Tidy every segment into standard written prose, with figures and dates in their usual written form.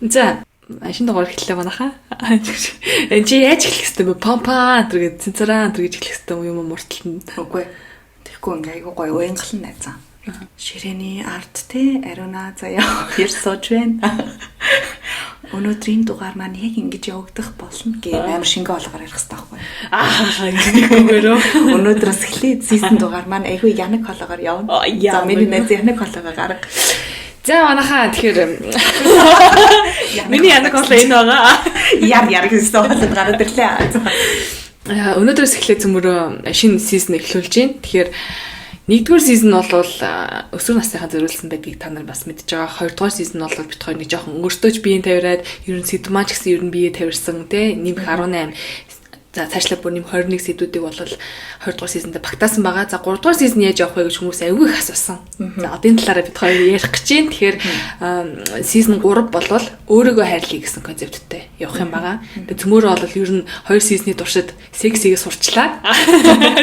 За шинэ дугаар эхэллээ манайхаа. Чи яаж эхлэх хэвтэй бэ? Помпа гэдэг цэнцараа гэж эхлэх хэвтэй юм мурталтанд. Үгүй. Тэгэхгүй ингээ айгуу гоё уянгалан найзаа. Ширэний арт те ариуна заяа ярьсууж байна. Өнөөдрийн дугаар маань яг ингэж явагдах болно гэх амар шингээ олгоор ярих хэрэгтэй байхгүй. Гэмээрөө. Өнөөдрөөс эхлээд сизон дугаар маань айгүй янаг холоогоор явна. За миний найз янаг холоогоо гарга. За манайхаа тэгэхээр миний янаг холоо энэ байгаа. Яр гэсэн холоод гараад ирлээ. Өнөөдрөөс эхлээд зөмөрөө шинэ сизон эхлүүлж байна. Тэгэхээр нэгдүгээр сизон бол өсвөр насныхаа зориулсан байдгийг та нар бас мэдж байгаа. Хоёрдугаар сизон бол бит хоёр нэг жоохон өөртөөч биеийн тавираад ерөн сэдвмаа ч гэсэн ерөн бие тавирсан тий нэмэх 18 за цаашлаа бүр нэм 21 сэдвүүдийг бол 20 дугаар сизонд багтаасан байгаа. За 3 дугаар сизон яаж явах вэ гэж хүмүүс айгүй их асуусан. За одын талаараа бид хоёр ярих гэж байна. Тэгэхээр сизон 3 болвол өөрийгөө хайрлая гэсэн концепттэй явах юм байгаа. Тэгээ цөмөөрөө бол ер нь 2 сизны туршид сексийг сурчлаа.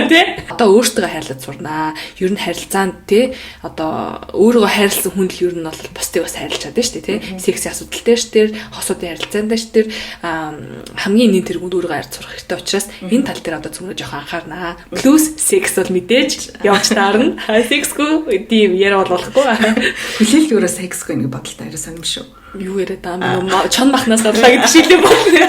Тэ? Одоо өөртөө хайрлаж сурнаа. Ер нь харилцаанд тэ одоо өөрийгөө хайрлсан хүн л ер нь бол бусдыг бас хайрлаж чадсан шүү дээ, тэ? Сексийн асуудалтай ш тэр, хосуудын харилцаанд ш тэр хамгийн нэн тэргүүд өөрийгөө хайрлаж сурах хэрэгтэй учраас энэ тал дээр одоо цөмөрөө жоохон анхаарнаа. Плюс секс бол мэдээж явж таарна. Сексгүй тийм яриа болохгүй. Хүлээлгөөрөө сексгүй нэг бодолтой яриа сонирм шүү. Юу яриад байгаа юм чон махнаас гадлаа гэдэг шийдэл болно.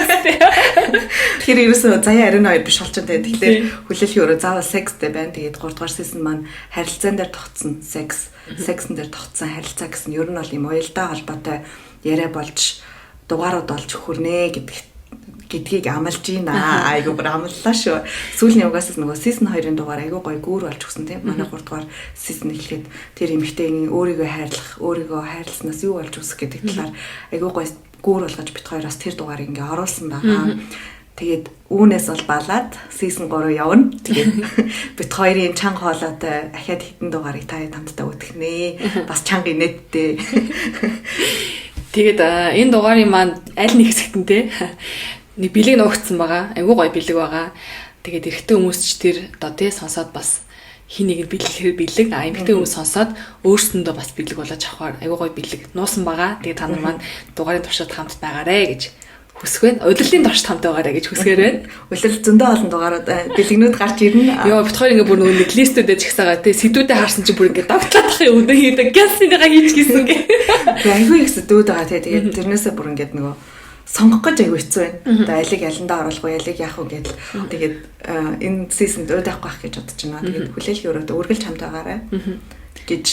Тэгэхээр ерөөсөө заяа ариун хоёр биш болчихсон. Тэгэхээр хүлээлгөөрөө заавал секстэй байна. Тэгээд 3 дугаар сизон маань харилцаан дээр тогтсон секс, сексэн дээр тогтсон харилцаа гэсэн ер нь бол юм уялдаа холбоотой яриа болж дугаарууд болж хөрнэ гэдгийг амлаж байна. Айгуу бүр амллаа шүү. Сүүлийн угаасаас нөгөө сизон 2-ын дугаар айгуу гоё гүүр болж өгсөн тийм. Манай 3 дугаар сизон эхлэхэд тэр эмэгтэйгийн өөрийгөө хайрлах, өөрийгөө хайрласнаас юу болж үсэх гэдэг талаар айгуу гоё гүүр болгож бит хоёроос тэр дугаарыг ингээ оруулсан байгаа. Тэгээд үүнээс бол балаад сизон 3 явна. Тэгээд бит хоёрын чанга хоолойтой ахаад хитэн дугаарыг та хамтдаа үтгэнэ. Бас чанга инээдтэй. Тэгээд энэ дугаарын маань аль нэг хэсэгт нь те нэг бэлэг нуугдсан байгаа. Айгуу гоё бэлэг байгаа. Тэгээд эрэгтэй хүмүүс ч тэр одоо тий сонсоод бас хин нэг бэлэхээр бэлэг эмэгтэй хүмүүс сонсоод өөрсөндөө бас бэлэг болоод авахаар айгуу гоё бэлэг нуусан байгаа. Тэгээд та нар маань дугаарын туршид хамт байгаарэ гэж хүсэх байна. Удирдлын туршид хамт байгаарэ гэж хүсгээр байна. Удирдал зөндөө олон дугаарууд бэлэгнүүд гарч ирнэ. Йоо бит хоёр ингээ бүр нэг листүүдээ згсаага тий сэдвүүдээ харсан чи бүр ингээ догтлоод тахын өдөө хийдэг гясныгаа хийж гисэн гэ. Айгуу их сэдвүүд байгаа тий. Тэгээд тэрнээсээ бүр ингээ нөгөө сонгох гэж аягүй хэцүү байна. Одоо алиг яландаа оруулах уу, алиг яах вэ гэдэл. Тэгээд энэ сизонд өөд авах байх гэж бодож байна. Тэгээд хүлээлгийн өрөөд үргэлж хамт байгаарай гэж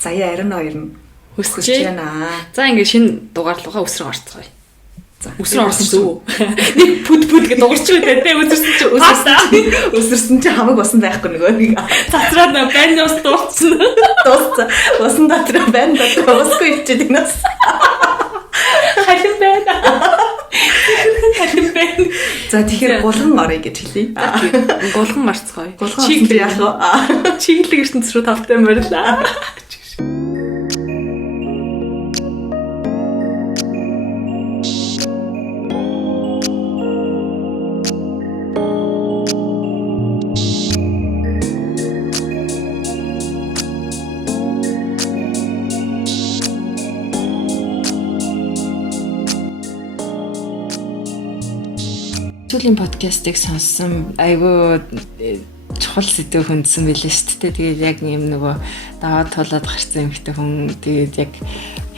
заяа ариун хоёр нь хүсэж байна. За ингээд шинэ дугаар руугаа өсрөө орцгоё. За өсрөө орсон зү. Нэг бүд гэж дуурч байгаа те өсөрсөн чи хамаг басан байхгүй нөгөө нэг цацраад байна ус дуурсан. Дууссан. Басан дотроо байна дотроо усгүй ичээд гинэс. Халин байна. Халин байна. За тэгэхээр гулган орё гэж хэлье. Гулган орцгоё. Чиг яах вэ? Чиглэг ертөнц рүү тавтай морилаа. Сүүлийн подкастыг сонссон айгүй чухал сэдв хүндсэн байлээ шүү дээ. Тэгээд яг юм нөгөө даваад тулаад гарсан юмхтэй хүн тэгээд яг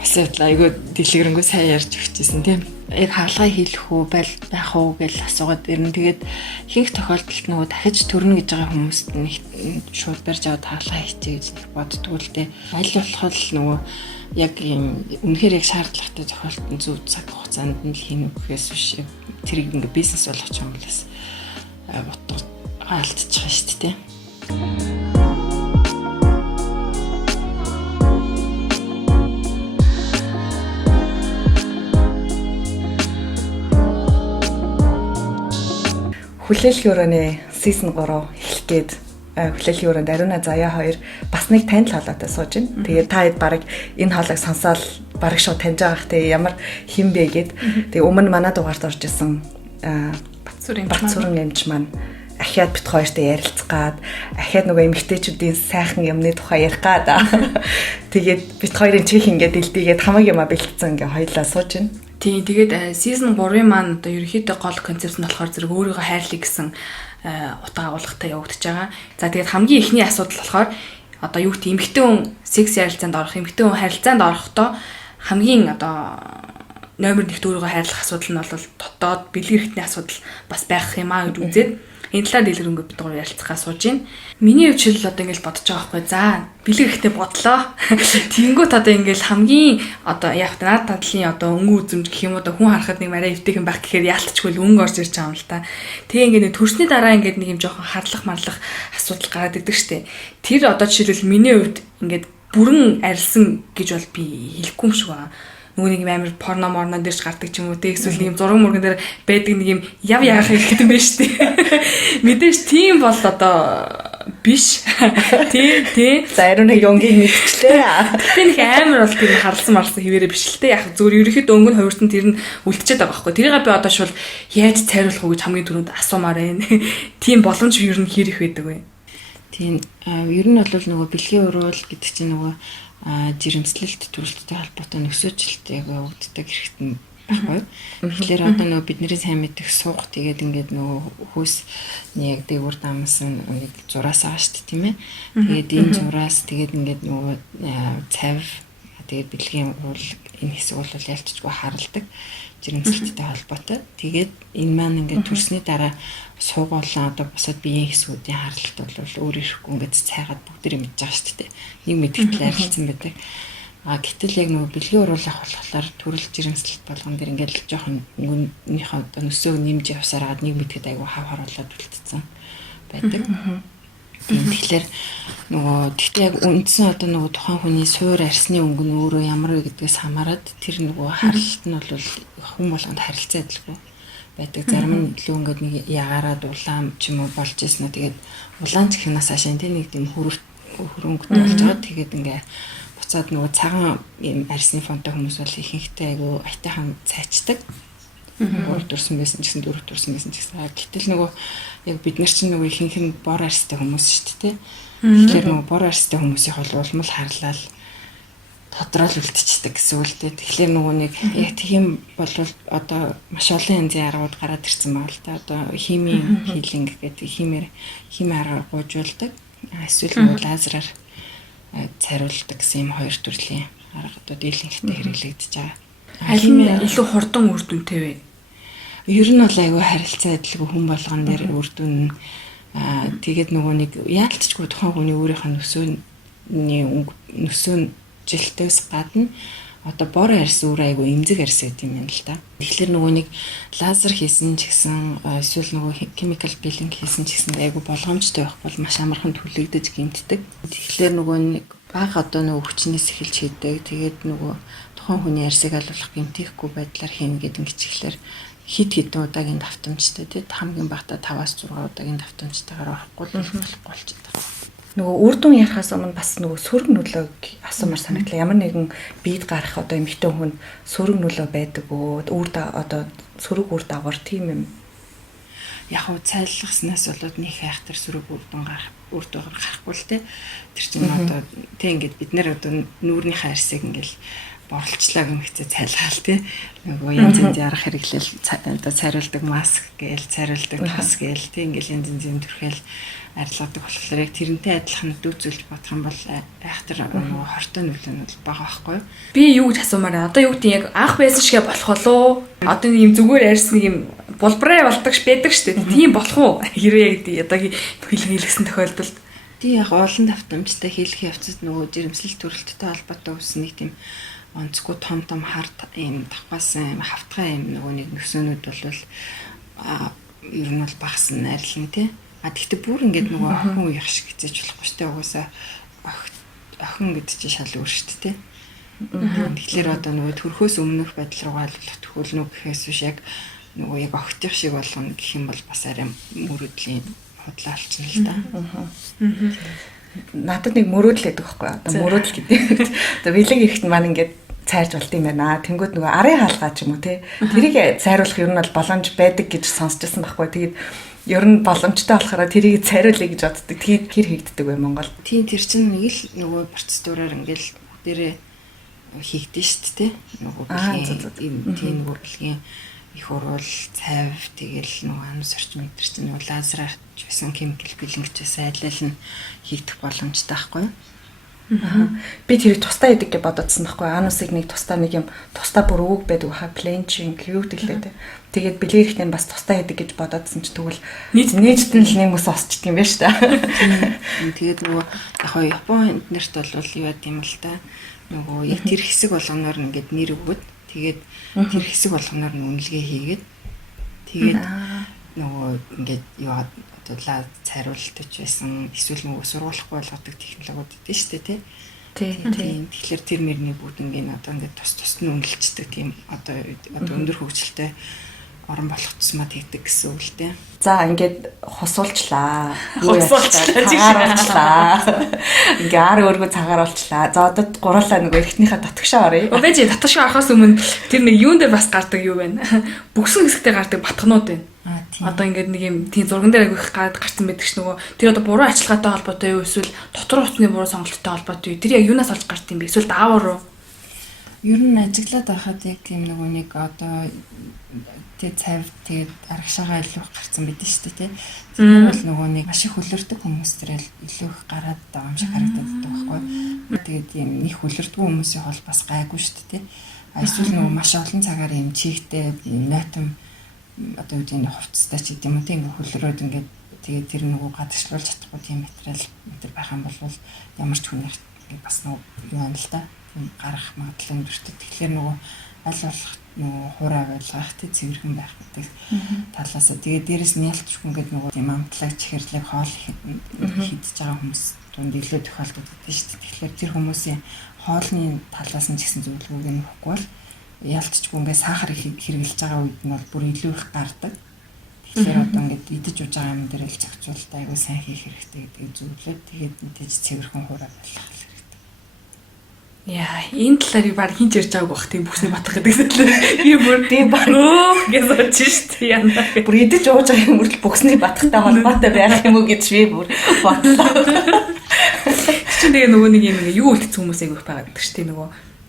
асуудал айгүй дэлгэрэнгүй сайн ярьж өгчээсэн тийм. Яг хаалгаа хийх үү байх уу гэж асуугаад ирнэ. Тэгээд ихэнх тохиолдолд нөгөө дахиж төрнө гэж байгаа хүмүүст нэг шууд барьж аваад хаалгаа хийчихье гэж боддгоо л дээ. Аль болох л нөгөө яг юм үнэхээр яг шаардлагатай тохиолдолд зөв цаг хугацаанд нь л хийнэ гэхээс биш. Тэрийг ингээ бизнес болгох юм болоос боддог алдчих шүү дээ. Хүлээлгийн өрөөний сизон 3 эхлэх гээд хүлээлгийн өрөөнд ариуна заяа 2 бас нэг танил хоолойтой сууж байна. Тэгээд та хэд баг энэ хоолойг сонсоод баг шууд таньж байгаах те ямар хин бэ гэд. Тэгээ өмнө манай дугаард орж исэн Батцүрэн эмч маань ахиад бит хоёртой ярилцах гад ахиад нөгөө эмэгтэйчүүдийн сайхан юмны тухай ярих гад. Тэгээд бит хоёрын чих ингээд дэлдийгээд хамаг юма бэлтцэн ингээ хоёлаа сууж байна. Тийм тэгээд season 3-ын маань одоо ерөнхийдөө гол концепт нь болохоор зэрэг өөрийгөө хайрлах гэсэн утга агуулгатай явагдаж байгаа. За тэгээд хамгийн ихний асуудал болохоор одоо юу гэх эмэгтэй хүн секс ярилцаанд орох, эмэгтэй хүн харилцаанд орохдоо хамгийн одоо номер 1-т өөрийгөө хайрлах асуудал нь бол дотоод бэлэг хэрэгтний асуудал бас байх юм аа гэж үзээд энэ талаар дэлгэрэнгүй бид гур ярилцахаа сууж байна. Миний хувьд л одоо ингэж бодож байгаа байхгүй. За, бэлэг хэрэгтэй бодлоо. Тэнгүүт одоо ингэж хамгийн одоо яг наад тадлын одоо өнгө үзэмж гэх юм уу хүн харахад нэг мараа эвтэйхэн байх гэхээр яалтчгүй өнгө орж ирж байгаа юм л та. Тэгээ ингэ нэг төрсний дараа ингэ нэг юм жоохон харлах марлах асуудал гараад идэг штеп. Тэр одоо жишээлбэл миний хувьд ингэ бүрэн арилсан гэж бол би хэлэхгүй юм шиг байна. Нөгөө нэг амар порно морно дээрч гардаг ч юм уу те эсвэл нэг юм зураг мурган дээр байдаг нэг юм яв яах хэрэгтэй юм байна шүү дээ. Мэдээж тийм бол одоо биш. Тий. За ариун нэг ёнгийг мэдчихлээ. Гэтэ нэг амар бол тэр харлсан марсан хിവэрэ биш л те яг зөвөр ерөөхдөө өнгө нь хувирсан тэр нь үлдчихэд байгаа байхгүй. Тэрийг би одоо шул яаж цайруулах уу гэж хамгийн түрүүнд асуумаар байна. Тийм боломж ер нь хэр их байдаг вэ? Тийм ер нь бол нөгөө бэлгийн уруул гэдэг чинь нөгөө жирэмслэлт төрөлттэй холбоотой нөхцөлтэй явагддаг хэрэгтэн байхгүй. Тэгэхээр одоо нөгөө бидний сайн мэдих суух тэгээд ингээд нөгөө хөөсний яг дээгүүр дамсан нэг зураас байгаа шүү дээ тийм ээ. Тэгээд энэ зураас тэгээд ингээд нөгөө цав тэгээд бэлгийн уруул энэ хэсэг бол ялцчгүй харалдаг жирэмслэлттэй холбоотой. Тэгээд энэ маань ингээд төрсний дараа суугуулсан одоо босоод биеийн хэсгүүдийн харалт бол өөр ирэхгүй ингээд цайгаад бүгдээ мэдж байгаа шүү дээ. Нэг мэдгэдэл арилсан байдаг. Гэтэл яг нөгөө бэлгийн уруулах болохоор төрөл жирэмслэлт болгон дэр ингээд жоохон өнгөнийхөө одоо нөсөөг нэмж явсараад нэг мэдгэд айгүй хав харуулаад үлдсэн байдаг. Тэгэхээр нөгөө тэгтээ яг үндсэн одоо нөгөө тухайн хүний суур арсны өнгө нь өөрөө ямар вэ гэдгээс хамаарат тэр нөгөө харалт нь бол хүн болгонд харилцаа адилгүй байдаг. Зарим нь илүү ингээд нэг ягаараад улаан ч юм уу болж ирсэн нь тэгээд улаан цахинаас хашаа тийм нэг тийм хөрөнгөтэй болж байгаа. Тэгээд ингээд буцаад нөгөө цагаан юм арсны фонтой хүмүүс бол ихэнхдээ айгүй айтайхан цайчдаг. 3 төрсөн байсан ч гэсэн 4 төрсөн байсан ч гэсэн. Гэтэл нөгөө яг бид нар чинь нөгөө ихэнх нь бор арстай хүмүүс шүү дээ. Тэгэхээр нөгөө бор арстай хүмүүсийн бол улмал харлал тодорхойл үлдчихдэг гэсэн үг л дээ. Тэгэхээр нөгөө нэг яг тийм бол одоо маш олон янзын аргууд гараад ирсэн байна л да. Одоо химийн хилинг гэдэг хими арга гуйжуулдаг. Эсвэл нөгөө лазераар цайруулдаг гэсэн юм хоёр төрлийн аргадууд дийлэнхтэй хэрэглэгдэж байгаа. Аль нь илүү хурдан үр дүнтэй вэ? Ер нь бол айгүй харилцаа адилгүй хүн болгон дээр үр дүн тэгээд нөгөө нэг яалтчгүй тухайн хүний өөрийнх нь нөсөө жилтээс гадна одоо бор арьс өөр айгүй эмзэг арьс гэдэг юм байна л да. Тэгэхээр нөгөө нэг лазер хийсэн ч гэсэн эсвэл нөгөө chemical peeling хийсэн ч гэсэн айгүй болгоомжтой байх бол маш амархан түлэгдэж гинтдэг. Тэгэхээр нөгөө нэг бага одоо нөгөө хүчнээс эхэлж хийдэг. Тэгээд нөгөө тухайн хүний арьсыг алуулах гэмтээхгүй байдлаар хийнэ гэдэг нь хичээлэр хит хитэн удаагийн давтамжтай тийм хамгийн багтаа 5-6 удаагийн давтамжтайгаар орохгүй болохгүй болчихдог. Нөгөө үр дүн ярахаас өмнө бас нөгөө сөрөг нөлөөг асуумар санагдлаа. Ямар нэгэн биед гарах одоо эмэгтэй хүн сөрөг нөлөө байдаг уу? Одоо сөрөг үр дагавар тийм юм. Яг уу цайлгаснаас болоод нэг хайхтар сөрөг үр дүн гарахгүй л тийм. Тэр чинь одоо тийм ингээд бид нэр одоо нүүрний хайрсыг ингээл борлцлаа гэмхтэй цайлгаал тий. Нөгөө янз янз ярах хэрэглэл одоо цайруулдаг маск гээл цайруулдаг тас гээл тий ингээл янз янзын төрхөл арилгадаг болохоор яг тэрнтэй адилхан дүүцүүлж бодох юм бол айхтар нөгөө хортой нөлөө нь бол бага байхгүй. Би юу гэж асуумаар одоо юу гэдэг яг анх байсан шигэ болох болоо одоо нэг юм зүгээр арьс нэг юм булбараа болдогш байдаг штэ тийм болох уу хэрвээ гэдэг одоогийн хэлсэн тохиолдолд тий яг олон давтамжтай хийх явцад нөгөө жирэмслэл төрөлттэй холбоотой үүснэ нэг тийм онцгүй том харт ийм давхаасан хавтгай ийм нөгөө нэг нөсөөнүүд бол ер нь бол багсан арилна тий. Тэгтээ бүр ингээд нөгөө охин үеих шиг хизээж болохгүй штэ угаасаа охин гэдэг чинь шал өөр штэ тий. Тэгэхээр одоо нөгөө төрхөөс өмнөх байдал руугаа алуулах төхөөлнө гэхээс биш яг нөгөө яг огтих шиг болгоно гэх юм бол бас арай мөрөдлийн худлаа алчна л да. Надад нэг мөрөөдөл гэдэг байхгүй одоо мөрөөдөл гэдэг. Одоо бэлэг ирэхт маань ингээд цайрж болд юм байна. Тэнгүүд нөгөө арын хаалгаа ч юм уу те. Тэрийг цайруулах ер нь бол боломж байдаг гэж сонсчихсан байхгүй. Тэгээд ер нь боломжтой болохоор тэрийг цайруулъя гэж боддог. Тэгээд хэр хийгддэг вэ Монгол? Тийм тэр чинь нэг л нөгөө процедураар ингээл дээрээ хийгдэн шүү дээ. Нөгөө тийм бүрэлдэхүүн их урвал цайв тэгэл нөгөө анус орчим өдр чинь нөгөө лазераар ч байсан химикал бэлэнгчээс айлал нь хийгдэх боломжтой байхгүй юу? Би тэрийг тусдаа идэг гэж бододсон байхгүй. Анусыг нэг тусдаа нэг юм тусдаа бүр өвөг байдаг хаа пленчин юу гэхлээ. Тэгээд бэлгэрхтээ бас тусдаа идэг гэж бододсон ч тэгвэл нийтдээ л нэмээс осчдөг юм байна шүү дээ. Тэгээд нөгөө яг хоо Япон эднэрт бол юу яд юм л та. Нөгөө яг тэр хэсэг болгоноор ингээд нэр өгөөд тэгээд тэр хэсэг болгоноор үнэлгээ хийгээд тэгээд нөгөө ингээд юу бодлаа цайруултаж байсан эсвэл нөгөө сургуулахгүй болгодог технологиуд гэдэг шүү дээ тийм. Тэгэхээр тэр мөрний бүгднийг одоо ингээд тус нь үнэлцдэг тийм одоо өндөр хөгжилтэй орон болох тусмаа тэгдэг гэсэн үг л дээ. За ингээд хусуулчлаа. Цагааруулчлаа. Ингээд ар өөргөө цагааруулчлаа. За одоо гурлаа нөгөө эртнийхээ татгшаа оръё. Обэж татгшаа орохоос өмнө тэр нэг юун дээр бас гардаг юу вэ? Бүгсэн хэсэгтээ гардаг батхнууд байна. Одоо ингээд нэг юм тийм зурган дээр агих гарсан байдаг ч нөгөө тэр одоо буруу ажиллагаатай холбоотой юу эсвэл дотор утасны буруу сонголттой холбоотой юу? Тэр яг юунаас олж гарт юм бэ? Эсвэл даавар уу? Ер нь ажиглаад байхад яг тийм нөгөө нэг одоо тэг цайв тэгээд аргашаагаа илүү их гарсан байдаг шүү дээ. Тэр бол нөгөө нэг маш их хөлөрдөг хүмүүс тэрэл илүү их гараад байгаа юм шиг харагдаад байгаа байхгүй. Тэгээд юм их хөлөрдөг хүмүүсийн хол бас гайгүй шүү дээ. Эсвэл нөгөө маш олон цагаар юм чигтэй нойтон одоо үеийн хувцастай ч гэдэм үү тийм хөлрөөд ингээд тэгээд тэр нөгөө гадагшлуулж чадахгүй тийм материал байх юм бол ямар ч хүнээр бас нөгөө юу юм л та тийм гарах магадлал өндөртэй. Тэгэхээр нөгөө аль болох нөгөө хураа байлгах тийм цэвэрхэн байх гэдэг талаас тэгээд дээрэс нь ялцчих ингээд нөгөө тийм амтлаг чихэрлэг хоол хийдэж байгаа хүмүүс дунд илүү тохиолддог гэдэг шүү дээ. Тэгэхээр тэр хүмүүсийн хоолны талаас нь ч гэсэн зөвлөгөөг нь өгөхгүй бол ялцчихгүй ингээд сахар хэрэглэж байгаа үед нь бол бүр илүү их гардаг. Тэгэхээр одоо ингээд идэж ууж байгаа юм дээр л зохицуулалт аягүй сайн хийх хэрэгтэй гэдгийг зөвлөд тэгээд мэдээж цэвэрхэн хураа байлгах хэрэгтэй. Яа, энэ талаар баг хинч ярьж байгааг бах тийм бүхний батгах гэдэг талаар би бүр гэж бодож штт яна. Бүр идэж ууж байгаа юм үрл бүхний батгахтай холбоотой байх юм уу гэж би бүр бодлоо. Чи тэгээ нөгөө нэг юм юу үлдсэн хүмүүс айгүйх байгаа гэдэг штт нөгөө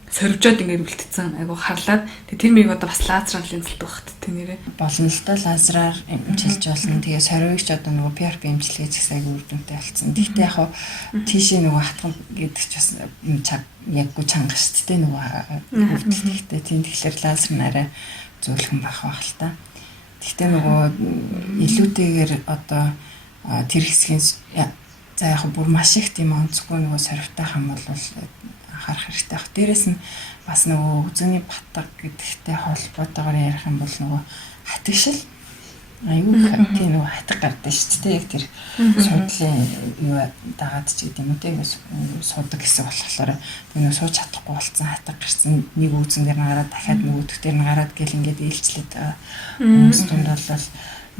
сорвжоод ингээд үлдсэн айгуу харлаад тэр мийг одоо бас лазераар линзэлдэг багт тэ нэрээ болно л да лазераар эмчилж болно. Тэгээ сорвигч одоо нөгөө PRP эмчилгээ ч гэсэн айгуу үр дүнтэй болсон. Гэхдээ яг хаа тийшээ нөгөө хатган гэдэг ч бас яггүй чанга шүү дээ нөгөө үлдэлтэй тийм тэгэхээр лазер нараа зөвлөхөн байх байх л та. Гэхдээ нөгөө илүүтэйгээр одоо тэр хэсгийн за яг бүр маш их тийм онцгүй нөгөө сорвтай хам бол анхаарах хэрэгтэй баг. Дээрээс нь бас нөгөө үзүүний батга гэдэгтэй холбоотойгоор ярих юм бол нөгөө хатгшил аюу тийм нөгөө хатга гардаг шүү дээ. Яг тэр суудлын юу дагаад ч гэдэг юм уу тийм суудаг гэсэн болохоор тэр нөгөө сууж чадахгүй болсон хатга гарсан нэг үзэн дээр нь гараад дахиад нөгөөх дээр нь гараад гэл ингээд ээлжлээд байгаа хүмүүс тунд бол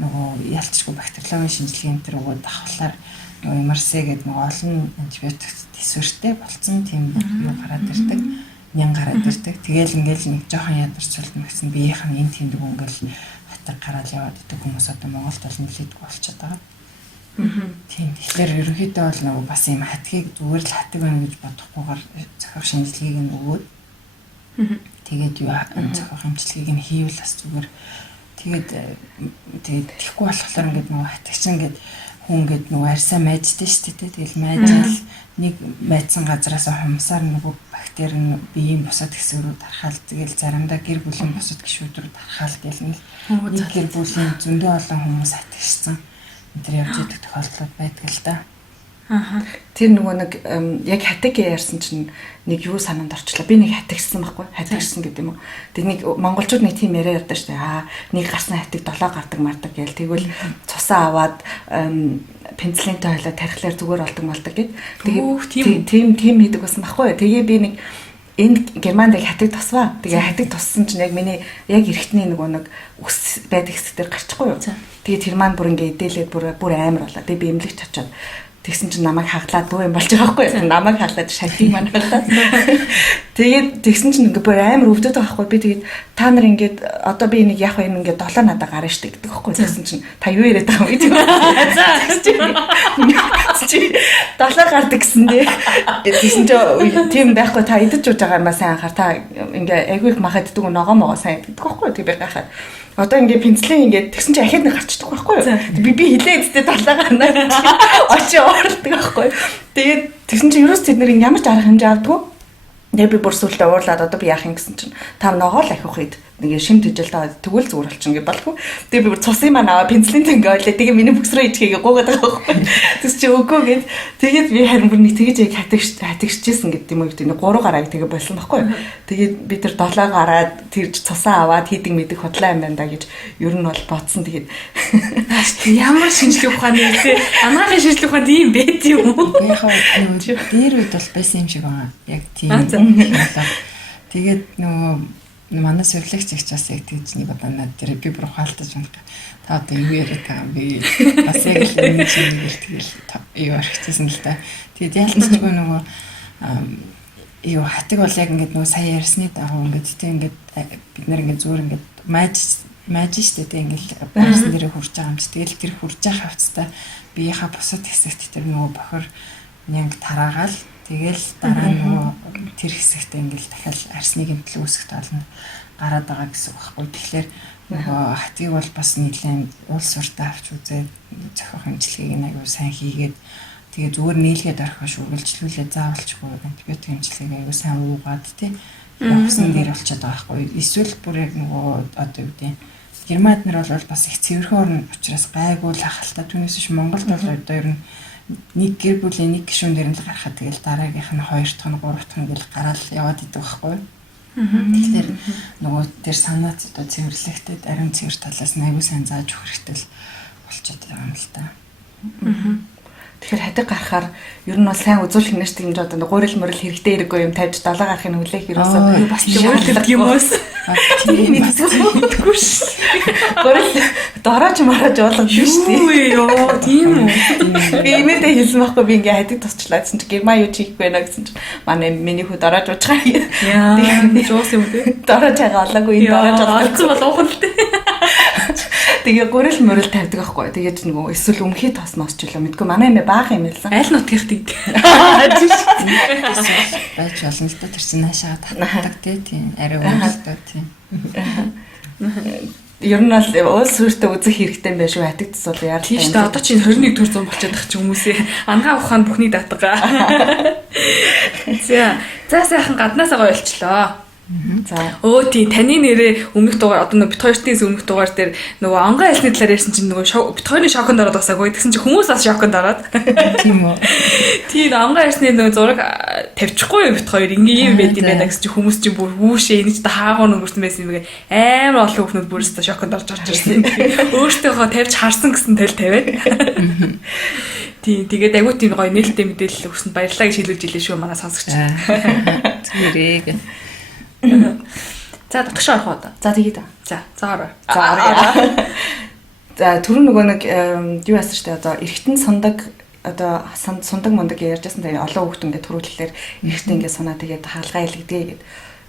нөгөө ялцчгүй бактериологийн шинжилгээнд тэр өгөөд давхлаар нөгөө MRC гэдэг нөгөө олон антибиотик төсвөртэй болсон тийм юу гараад ирдэг. Нян гараад ирдэг. Тэгээл ингээл нэг жоохон ядарчулна гэсэн биеийнх нь энэ тэмдэг ингээл хатаг гараад яваад идэг хүмүүс одоо Монголд бол нэлээдгүй болчиход байгаа. Тийм. Тэгэхээр ерөнхийдөө бол нөгөө бас юм хатгийг зүгээр л хатаг байна гэж бодохгүйгээр зохиох шинжилгээг нь өгөөд тэгээд юу зохиох шинжилгээг нь хийвэл бас зүгээр тэгээд тэгэхгүй болохоор ингээд нөгөө хатагч ингээд хүн гээд нөгөө арьсаа майждаг шүү дээ. Тэгэл майжаал нэг майдсан газараас хумсаар нөгөө бактери нь биеийн бусад хэсэг рүү тархаал. Тэгэл заримдаа гэр бүлийн бусад гишүүд рүү тархаал гэл нэг гэр бүлийн зөндөө олон хүмүүс хатагчсан. Тэр явж идэх тохиолдлууд байдаг л да. Тэр нөгөө нэг яг хатаг ярьсан чинь нэг юу санаанд орчлоо. Би нэг хатагчсан байхгүй. Хатагчсан гэдэг юм уу. Тэг нэг монголчууд нэг тийм яриа ярьдаг шүү дээ. Нэг гарсан хатаг 7 гардаг мардаг гээл. Тэгвэл цусаа аваад пенцлинтэй хойлоо тархилаар зүгээр болдог малдаг гэд. Тэгээд тийм хийдэг байсан байхгүй. Тэгээ би нэг энд Германд яг хатаг тусваа. Тэгээ хатаг туссан чинь яг миний яг эргэтний нөгөө нэг ус байдаг хэсэг дээр гарчихгүй юу. Тэгээ тэр маань бүр ингээ идэлээд бүр амар болоо. Тэгээ би эмнэлэгч очоод Тэгсэн чинь намайг хаглаад дуу юм болж байгаа байхгүй юу? Намайг хаглаад шатыг маань хаглаад. Тэгээд тэгсэн чинь ингээ бүр амар өвдөд байгаа байхгүй. Би тэгээд та нар ингээд одоо би энийг яг энэ ингээ 7 надаа гарна штэ гэдэг байхгүй. Тэгсэн чинь та юу яриад байгаа юм бэ? За. 7 гардаг гэсэн дээ. Тэгсэн чинь тийм байхгүй та идэж ууж байгаа юм ба сайн анхаар та ингээ айгүй их махад ддэг ногоо сайн гэдэг байхгүй. Тэг би гайхаад. Одоо ингээ пенцлин ингээ тэгсэн чинь ахаад нэг гарчдаг байхгүй юу? Би хилээд тэ 7 гарна. Очи уурладаг байхгүй. Тэгээд тэгсэн чинь ерөөс тэд нэр ямар ч арга хэмжээ авдаггүй. Тэгээ би бүр сүлдээ уурлаад одоо би яах юм гэсэн чинь та ногоо л ахих үед нэг шим тэжэлтэй тэгвэл зүгээр болчихно гэж болов. Тэгээ би бүр цусын маань аваа пенцлин тэнгээ ойлаа. Тэгээ миний бүксрөө ичгээгээ гуугаад байгаа байхгүй. Тэс чи өгөө гэд тэгээд би харин бүр нэг тэгэж яг хатагчжсэн гэдэг юм уу гэдэг нэг 3 гарааг тэгээ болсон байхгүй. Тэгээд би тэр 7 гараад тэрж цусаа аваад хийдэг мэдих худлаа юм байна да гэж ер нь бол бодсон. Тэгээд ямар шинжлэх ухааны тий анагаахын шинжлэх ухаанд ийм байт юм уу? Яг дээр үед бол байсан юм шиг байна. Яг тийм. Тэгээд нөгөө манай сувлагч их бас яг тэгж нэг одоо над дээр би бүр ухаалтаж байна. Та одоо юу яриад байгаа юм бэ? Бас яг л нэг шиг нэг л тэгэл юу арчихсан л да. Тэгээд ялцчихгүй нөгөө юу хатаг бол яг ингээд нөгөө сая ярьсны дагуу ингээд тийм ингээд бид нар ингээд зүгээр ингээд маж штэ тийм ингээд барсан дээр хурж байгаа юм чи. Тэгэл тэр хурж байгаа хавцтай биеийнхаа бусад хэсэгт тэр нөгөө бохор нянг тараагаал тэгэл дараа нөгөө тэр хэсэгт ингээл дахиад арсны гэмтэл үүсгэх болно гараад байгаа гэсэн үг байхгүй. Тэгэхээр нөгөө хатгийг бол бас нэлээд уул суртаа авч үзээд зохиох хэмжлэгийг аягүй сайн хийгээд тэгээ зүгээр нийлгээд орхиж үргэлжлүүлээ заавалчгүй антибиотик хэмжлэгийг аягүй сайн уугаад тий явсан дээр болчиход байгаа байхгүй. Эсвэл бүр яг нөгөө одоо юу гэдэг Германд нар бол бас их цэвэрхэн орн учраас гайгүй л ахалта. Түүнээс биш Монголд бол одоо ер нь нэг гэр бүлийн нэг гишүүн дээр л гарахад тэгэл дараагийнх нь 2 дахь нь 3 дахь нь гэл гараал яваад идэг байхгүй. Тэгэхээр нөгөө тэр санаац одоо цэвэрлэгтэй ариун цэвэр талаас нь аягүй сайн зааж өгөх хэрэгтэй л болчиход байгаа юм л та. Тэгэхээр хатаг гарахаар ер нь бол сайн үзүүлэх нэрч тийм одоо гурил мөрөл хэрэгтэй хэрэггүй юм тавьж 7 гарахын хүлээх ерөөсөө бас өөрөлдөг юм уус. Тийм мэдгүй ш. Гурил дорооч мараач уулах биш тийм. Юу тийм үү? Би имэдэ хэлсэн байхгүй би ингээ хатаг тусчлаадсан чи герма юу чихгүй байна гэсэн чи манай миний хүү дороож уучгаа. Яа, жоос юм бэ? Дороож байгаа олоогүй дороож олцсон бол уух л дээ. Тэгээ гурил мөрөл тавьдаг байхгүй. Тэгээд нөгөө эсвэл өмхий тос мосч илүү мэдгүй манай юм баах юм ялсан. Аль нутгийнх тэгдэг. Байж болно л да тэр чинь наашаа татдаг тийм арай өөрлөлтөө тийм. Ер нь бол уул сүртэй үзэх хэрэгтэй юм байна шүү. Хатагдс бол яар. Тийм шүү дээ. Одоо чинь 21 төр зам болчиход байгаа ч хүмүүсээ ангаа ухаанд бүхний датгаа. За сайхан гаднаасаа гоё болчлоо. За. Тийм таны нэрээ өмнөх дугаар одоо нөгөө бит хоёртын өмнөх дугаар дээр нөгөө онгон альсны талаар ярьсан чинь нөгөө бит хоёрын шоконд ороод басаагүй тэгсэн чинь хүмүүс бас шоконд ороод тийм үү. Тийм онгон альсны нөгөө зураг тавьчихгүй бит хоёр ингийн юм байд юм байна гэсэн чинь хүмүүс чинь бүр хүүшээ энэ ч хаагуун өнгөрсөн байсан юм гээ амар олон хүмүүс бүрээс шоконд орж ирсэн. Өөртөөхөө тавьж харсан гэсэн тэл тавиад. Тийм тэгээд агуу тийм гоё нээлттэй мэдээлэл өгсөнд баярлалаа гэж хэлүүлж илээ шүү манай сонсогч. Зүрэг. За дагш орох одоо. За тэгээд. За ороо. За түрүү нөгөө нэг юу яасан штэ одоо эргэтэн сундаг одоо сундаг мундаг ярьжсэн тэгээ олон хүүхд ингээд төрүүлэлээр эргэтэн ингээд сунаа тэгээд хаалгаа илгэдэг гэдэг.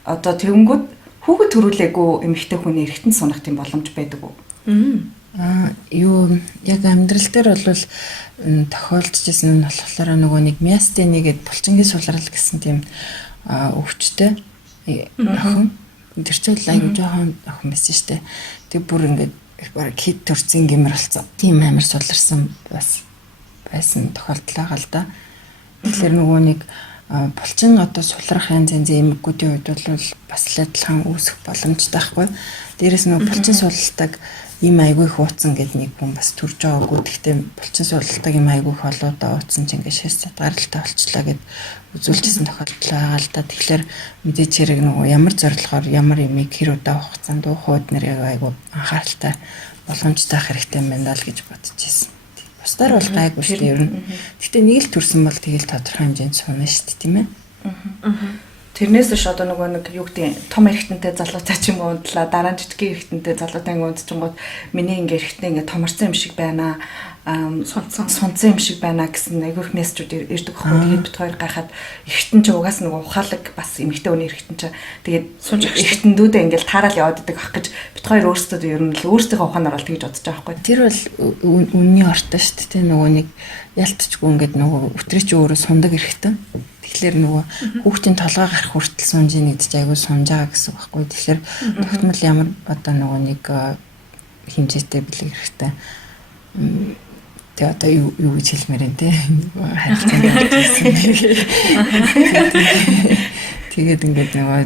Одоо тэгэнгүүт хүүхэд төрүүлээгүй эмэгтэй хүний эргэтэн сунах тийм боломж байдаг уу? Юу яг амьдрал дээр бол тохиолдчихсэн нь болохоор нөгөө нэг мястени гэдэг булчингийн сулрал гэсэн тийм өвчтэй охин тэр чинь аягүй жоохон охин байсан шүү дээ. Тэг бүр ингээд баг хит төрцөн гэмэр болсон. Тийм амар суларсан байсан тохиолдол байгаа л да. Тэгэхээр нөгөө нэг булчин одоо сулрах янз янзын эмгэгүүдийн үед бол бас л адилхан үүсэх боломжтой байхгүй. Дээрээс нөгөө булчин сулалдаг им айгүй их ууцсан гэдэг нэг хүн бас төрж байгаагүй. Гэхдээ булчин сулалдаг им айгүй их олоодаа ууцсан чинь ингээд шээс гаралтай болчлаа гэд үзүүлжсэн тохиолдол байгаа л да. Тэгэхээр мэдээч хэрэг нөгөө ямар зорилгоор ямар имийг хэр удаа хугацаанд уухууд нэрээ айгүй анхааралтай боломжтой ах хэрэгтэй юм байна л гэж бодож байсан. Бусдаар бол гайгүй шүү дээ ер нь. Гэхдээ нэг л төрсөн бол тэгэл тодорхой хэмжээнд сууна шүү дээ тийм ээ. Тэрнээс ш одоо нөгөө нэг юу гэдэг том эрэгтэнтэй залуутай ч юм уу унтлаа дараа нь жижиг эрэгтэнтэй залуутай ингээд унтчихгууд миний ингээ эрэгтэн ингээ томорсон юм шиг байна. сунцсан юм шиг байна гэсэн айгүйх мессежүүд ирдэг байхгүй. Тэгээд бид хоёр гайхаад эргэтэн ч угаас нэг ухаалаг бас эмэгтэй хүний эргэтэн ч тэгээд эргэтэндүүдээ ингээл таарал яваад идэг ах гэж бид хоёр өөрсдөө ер нь л өөрсдийнхөө ухаанаар л тэгж бодож байгаа байхгүй. Тэр бол үнний ортой шүү дээ. Нөгөө нэг ялтчгүй ингээд нөгөө өтрич өөрөө сундаг эргэтэн. Тэгэхээр нөгөө хүүхдийн толгой гарах хүртэл сунж ийн гэдэж айгүй сунж байгаа гэсэн үг байхгүй. Тэгэхээр тогтмол ямар одоо нөгөө нэг хэмжээтэй бэлэг хэрэгтэй. Тэгээ одоо юу гэж хэлмээр энэ те харилцаанд тэгээд ингээд нөгөө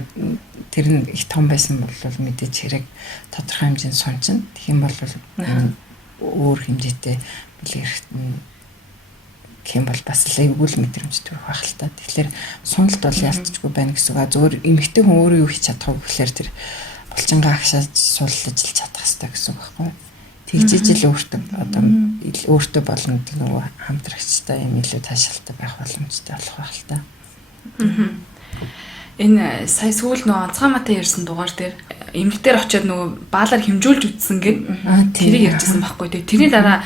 тэр нь их том байсан бол мэдээж хэрэг тодорхой хэмжээнд сунчна. Тэгэх юм бол өөр хэмжээтэй бэлэг хэрэгтэй гэм бол бас л эвгүй л мэдрэмж төрөх байх л та. Тэгэхээр суналт бол ялцчгүй байна гэсэн үг. Зөвхөн эмэгтэй хүн өөрөө юу хийж чадах вэ гэхээр тэр булчингаа агшааж суулж чадах хэрэгтэй гэсэн үг байхгүй юу? Тэгжиж л өөртөө одоо өөртөө болно гэдэг нөгөө хамтрагчтай юм илүү таашаалтай байх боломжтой болох байх л та. Энэ сая сүүл нөгөө Анцгаамаатай ярьсан дугаар дээр эмэгтэйр очиод нөгөө баалаар хэмжүүлж үтсэн гэд тэрийг ярьжсэн байхгүй тий. Тэрний дараа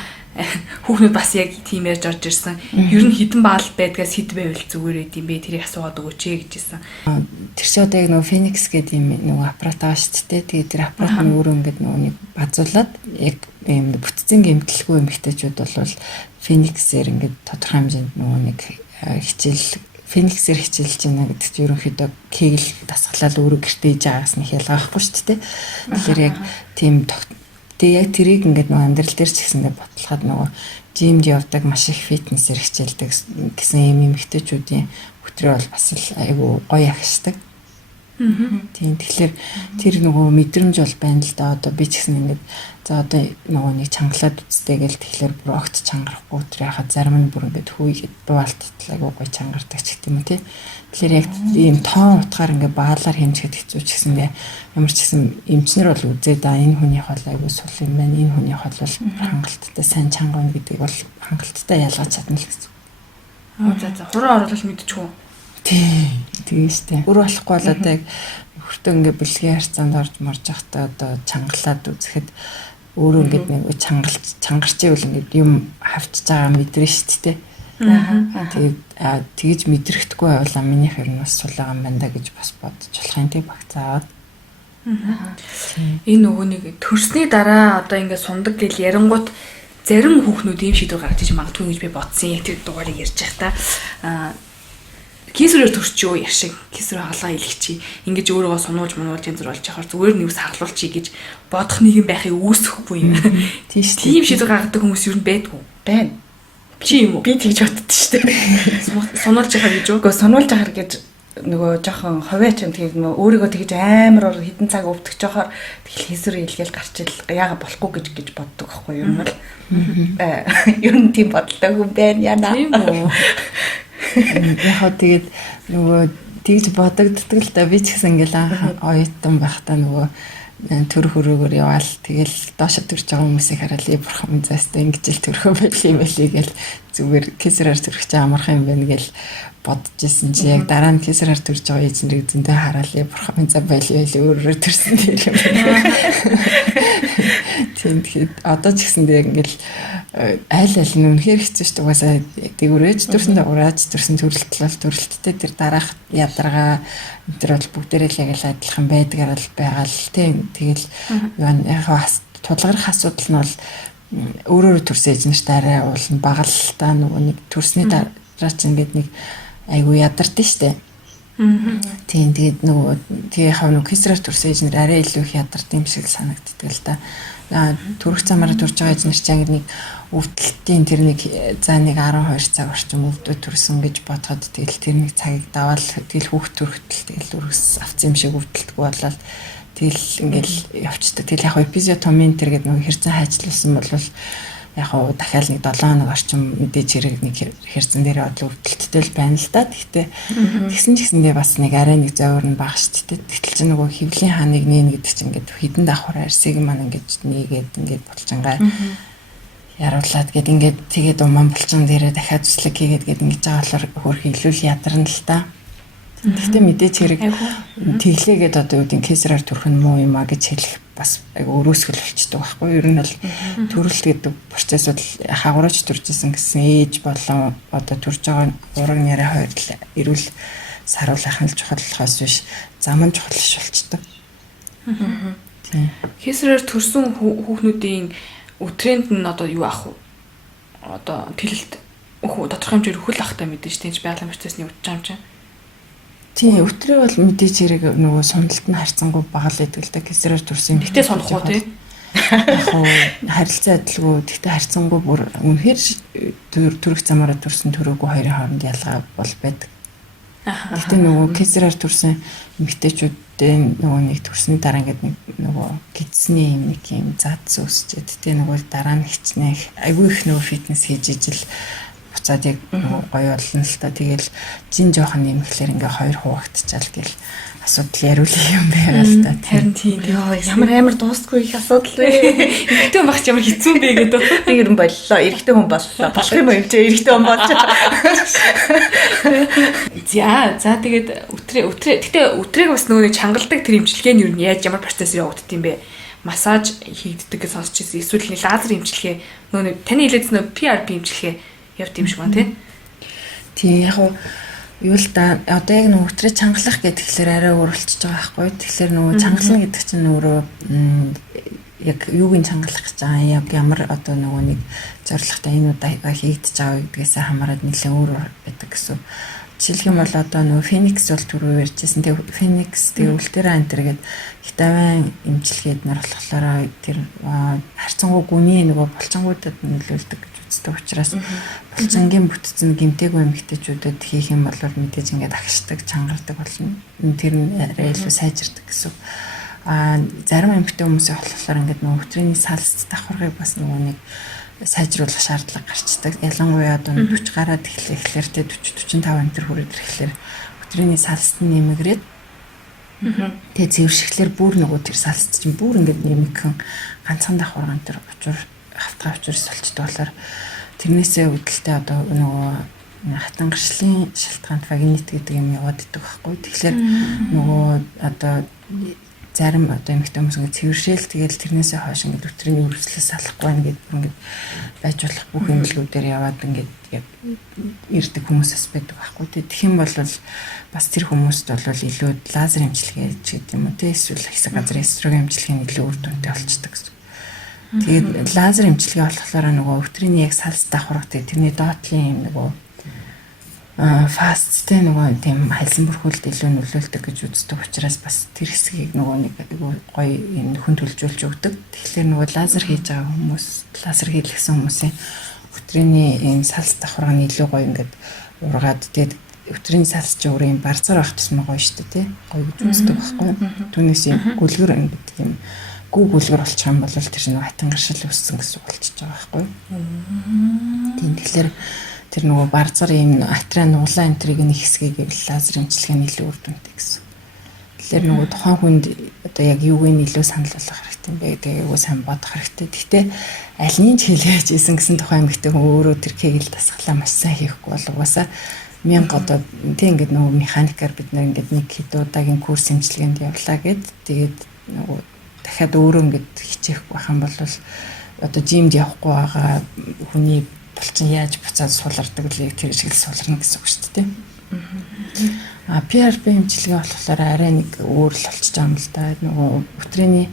хүүхнүүд бас яг тийм ярьж орж ирсэн. Ер нь хідэн баал байдгаас хэд байвал зүгээр гэдэм бэ? Тэрийг асуугаад өгөөч гэжсэн. Тэр чи одоо яг нөгөө Phoenix гэдэг юм нөгөө аппарат байгаа шүү дээ. Тэгээд тэр аппарат нь өөрөө ингээд нөгөө нэг базуулаад яг ийм бүтцийн гэмтэлгүй эмэгтэйчүүд бол Phoenix-ээр ингээд тодорхой хэмжээнд нөгөө нэг хичээл Phoenix-ээр хичээлж байна гэдэг чинь ерөнхийдөө Kegel дасгалал өөрөө гэртээ хийж байгаас нь ялгаахгүй шүү дээ. Тэгэхээр яг тийм тэгээ яг тэрийг ингээд нөгөө амьдрал дээр ч гэсэндээ бодлоход нөгөө жимд явдаг маш их фитнесээр хичээлдэг гэсэн юм эмэгтэйчүүдийн хөтрөө бол бас л айгу гоё агшдаг. Тийм тэгэхээр тэр нөгөө мэдрэмж бол байна л да. Одоо би ч гэсэн ингээд за одоо нөгөө нэг чангалаад үзтэй гэл тэгэхээр бүр огт чангарахгүй тэр яхад зарим нь бүр ингээд хүйгээд дуалтал айгу гоё чангардаг ч гэдэм үү тий. Тэгэхээр яг ийм тоон утгаар ингээд баалаар хэмжихэд хэцүү ч гэсэндээ ямар ч гэсэн эмчнэр бол үзээ да энэ хүний хол айгу сул юм байна. Энэ хүний хол бол хангалттай сайн чангана гэдгийг бол хангалттай ялгаж чадна л гэсэн. За хураа оруулах мэдчихв. Тэгээ штэ. Бүр болохгүй бол одоо яг хөртөө ингээ бэлгийн харьцаанд орж марж явахдаа одоо чангалаад үзэхэд өөрөө ингээд нэг чангарч ивэл ингээд юм хавчж байгаа мэдрэн штэ. Тэгээд тэгж мэдрэхдэггүй байвал минийх ер нь бас сулаагаан байна да гэж бас бодож болох юм тий багцаад. Энэ нөгөө нэг төрсний дараа одоо ингээд сундаг гэл ярингууд зарим хүүхнүүд ийм шийдвэр гаргаж иж магадгүй гэж би бодсон. Яг тэр дугаарыг ярьж байхдаа кисрээр төрчөө яшиг кисрээр хаалгаа илгэчи ингэж өөрийгөө сунуулж янз бүр болж яхаар зүгээр нь юу сахалуулчих гэж бодох нэг юм байхыг үүсэхгүй юм. Тийм шийдвэр гаргадаг хүмүүс юу байдгүй байна. Чи юм уу? Би тэгж боддоо шүү дээ. Сунуулж яхаар гэж үү? Гэхдээ сунуулж яхаар гэж нөгөө жоохон ховьяач юм тэгээд нөгөө өөрийгөө тэгж амар хідэн цаг өвдөх жоохоор тэгэл хийсвэр илгээл гарчил яага болохгүй гэж боддог байхгүй юу юм бол. Ер нь тийм бодолтой хүн байна яна. Тийм үү? Яг тэгээд нөгөө тэгж бодогддог л да би ч гэсэн ингээл анх оюутан байхдаа нөгөө төр хөрөөгөр яваал тэгэл доошо төрж байгаа хүмүүсийг хараад бурхан зайстай ингэж л төрхөө байл юм байлээ гэл зүгээр кесраар төрөх чи амархан юм байна гэл бодож исэн чи яг дараа нь кесраар төрж байгаа эзэнрийг зөндөө хараад бурхан зай байл өөрөөр төрсөн гэх юм. Тийм тэгэхэд одоо ч гэсэндээ ингээл аль нь үнэхээр хэцүү шүү дээ. Угаасаа тэгүрэж төрсөн дагуурааж төрсөн төрөлттэй тэр дараах ядаргаа тэр бол бүгдээрээ л яг л адилхан байдгаар л байгаа л тийм. Тэгэл яг тулгарх асуудал нь бол өөрөөр төрсөн эзнэрт арай уулна багалтаа нөгөө нэг төрсний дараа ч ингээд нэг айгу ядардаг шүү дээ. Тийм тэгээд нөгөө тэгээ хав нөгөө кесраар төрсөн эзнэр арай илүү их ядардаг юм шиг санагддаг л да. Төрөх замаараа төрж байгаа эзнэр ч яг нэг өвдөлтийн тэр нэг за нэг 12 цаг орчим өвдөд төрсөн гэж бодоход тэгэл тэр нэг цагийг даваал тэгэл хүүхд төрөхтөл тэгэл өргөс авцсан юм шиг өвдөлтгүй болоод тэгэл ингээл явцдаг. Тэгэл яг эпизиотомин тэр гэдэг нэг хэрцэн хайчлуулсан бол яг дахиад нэг 7 хоног орчим мэдээж хэрэг нэг хэрцэн дээр бодлоо өвдөлттэй л байна л да. Гэхдээ тэгсэн ч гэсэндээ бас нэг арай нэг зовир нь бага шүү дээ. Тэгтэл чи нөгөө хөвлийн хааныг нээн гэдэг чинь ингээд хідэн давхар арсыг маань ингээд нийгээд ингээд булчингаа яруулаад гээд ингээд тэгээд уман булчин дээрээ дахиад зүслэг хийгээд гээд ингэж байгаа болохоор хөрх илүү ядарна л та. Гэхдээ мэдээч хэрэг тэглээгээд одоо үүдийн кесраар төрөх нь муу юм а гэж хэлэх бас айгу өрөөсгөл болчихдог байхгүй. Ер нь бол төрөлт гэдэг процесс бол хагуурач төржсэн гэсэн ээж болон одоо төрж байгаа ураг нэрээ хоёр эрүүл саруулах нь чухал болохоос биш зам нь чухал болчихдог. Хийсрээр төрсэн хүүхнүүдийн өтрend нь одоо юу ах вэ? Одоо тэлэлт тодорхой хэмжээр өхөл ахтай мэдээж тийж байгалийн процессны утж байгаа юм чинь. Тийм өтрөө бол мэдээж хэрэг нөгөө сундалт нь харьцангуй бага л байдаг л да. Хийсрээр төрсэн. Гэтэ сонох уу тий? Яг харилцаа адилгүй. Гэтэ харьцангуй бүр үнэхээр төрөх замаараа төрсэн төрөөгүй хоёрын хооронд ялгаа бол байдаг. Гэтэ нөгөө хийсрээр төрсэн эмэгтэйчүүдийн нөгөө нэг төрсний дараа ингээд нөгөө гидсний нэг юм задс үүсчихэд тэ нөгөө дараа нь хичнээх айгүй их нөгөө фитнес хийж ижил буцаад яг нөгөө гоё болно л та. Тэгэл жин жоохон нэмэхлээр ингээ хоёр хуваагдчихал гэл асуудал яриулах юм байгаа л та. Харин тийм. Ямар амар дуустгүй их асуудал вэ? Эрэгтэй хүн багч ямар хэцүү бэ гэдэг. Би ер нь боллоо. Эрэгтэй хүн боллоо. Болох юм юм чи эрэгтэй хүн болж. За тэгээд гэтээ өтрийг бас нөгөө чангалдаг тэр имчилгээ нь юу нь яаж ямар процессор явагддаг юм бэ? Массаж хийгддэг гэж сонсч ирсэн. Эсвэл лазер имчилгээ нөгөө таны хэлээдсэн нөгөө PRP имчилгээ явт юм шиг байна тий. Тийм яг юу л да одоо яг нөгөө өтрийг чангалах гэдэг тэгэхээр арай өөр болчихж байгаа байхгүй. Тэгэхээр нөгөө чангална гэдэг чинь өөрөө яг юуг нь чангалах гэж байгаа яг ямар одоо нөгөө нэг зорилготой энэ удаа хийгдэж байгаа гэдгээс хамаарат нэлээд өөр байдаг гэсэн. Жишээлх юм бол одоо нөгөө Феникс бол түрүү ярьжсэн. Тэгээ Феникс тэгээ үлтера антер гэдэг витамин эмчилгээд нар болохоор тэр харьцангуй гүний нөгөө булчингуудад нөлөөлдөг гэж үздэг учраас булчингийн бүтцэн гэмтээгүй эмэгтэйчүүдэд хийх юм бол мэдээж ингээд агшдаг, чангардаг болно. Тэр нь арай илүү сайжирдаг гэсэн. Зарим эмэгтэй хүмүүсийн болохоор ингээд нөгөө өтрийн салс давхаргыг бас нөгөө нэг сайжруулах шаардлага гарчдаг. Ялангуяа одоо 40 гараад эхлэхээр тэ 40 45 амтэр хүрээд ирэхлээр өтрийн салст нь нэмэгрээд тэгээ зэвшихлээр бүр нөгөө тэр салст чинь бүр ингээд нэмэгхэн ганцхан давхар амтэр учир хавтгай учирс болчтой болохоор тэрнээсээ үүдэлтэй одоо нөгөө хатангаршлын шалтгаанд вагинит гэдэг юм яваад идэх байхгүй. Тэгэхээр нөгөө одоо зарим одоо эмэгтэй хүмүүс ингэ цэвэршээл тэгэл тэрнээсээ хойш ингэ өтрийн үргэлжлэлээс салахгүй байна гэдэг бүр ингэ байж болох бүх эмнэлгүүдээр яваад ингэ яг ирдэг хүмүүсээс байдаг байхгүй. Тэгэх юм бол бас тэр хүмүүст бол илүү лазер эмчилгээ гэж гэдэг юм уу те эсвэл хэсэг газрын эстрогэн эмчилгээний илүү үр дүнтэй болчдаг гэсэн. Тэгээд лазер эмчилгээ болохоор нөгөө өтрийн яг салс давхаргатай тэрний доотлын юм нөгөө фасттэй нөгөө тийм хайлсан бүрхүүлд илүү нөлөөлдөг гэж үздэг учраас бас тэр хэсгийг нөгөө нэг гоё юм хүн төлжүүлж өгдөг. Тэгэхээр нөгөө лазер хийж байгаа хүмүүс, лазер хийлгсэн хүмүүсийн өтрийний энэ салс давхарганы илүү гоё ингээд ургаад тэгээд өтрийн салс ч өөр юм барцаар байх тусмаа гоё шүү дээ, тий. Гоё гэж үздэг байхгүй. Түүнээс юм гүлгэр гэдэг юм гүлгэр болчих юм бол тэр нөгөө хатангаршил үүссэн гэсэн болчихж байгаа байхгүй. Тийм тэгэхээр тэр нөгөө барзар юм атраа нуглаа энтрийг нэг хэсгийг лазер эмчилгээний илүү үр дүнтэй гэсэн. Тэгэхээр нөгөө тухайн хүнд одоо яг юуг нь илүү санал болгох хэрэгтэй юм бэ гэдэг юу сайн бодох хэрэгтэй. Гэхдээ аль нь ч хэлээж исэн гэсэн тухайн эмэгтэй хүн өөрөө тэр кегэл дасгалаа маш сайн хийхгүй бол угаасаа 1000 одоо тийм ингээд нөгөө механикаар бид нэг ингээд нэг хэд удаагийн курс эмчилгээнд явлаа гэд тэгээд нөгөө дахиад өөрөө ингээд хичээхгүй байх юм бол одоо жимд явахгүй байгаа хүний булчин яаж буцаад суулардаг лээ тэр шиг л сууларна гэсэн үг шүү дээ. PRP эмчилгээ болохоор арай нэг өөр л болчихж байгаа юм л да. Нөгөө өтрийний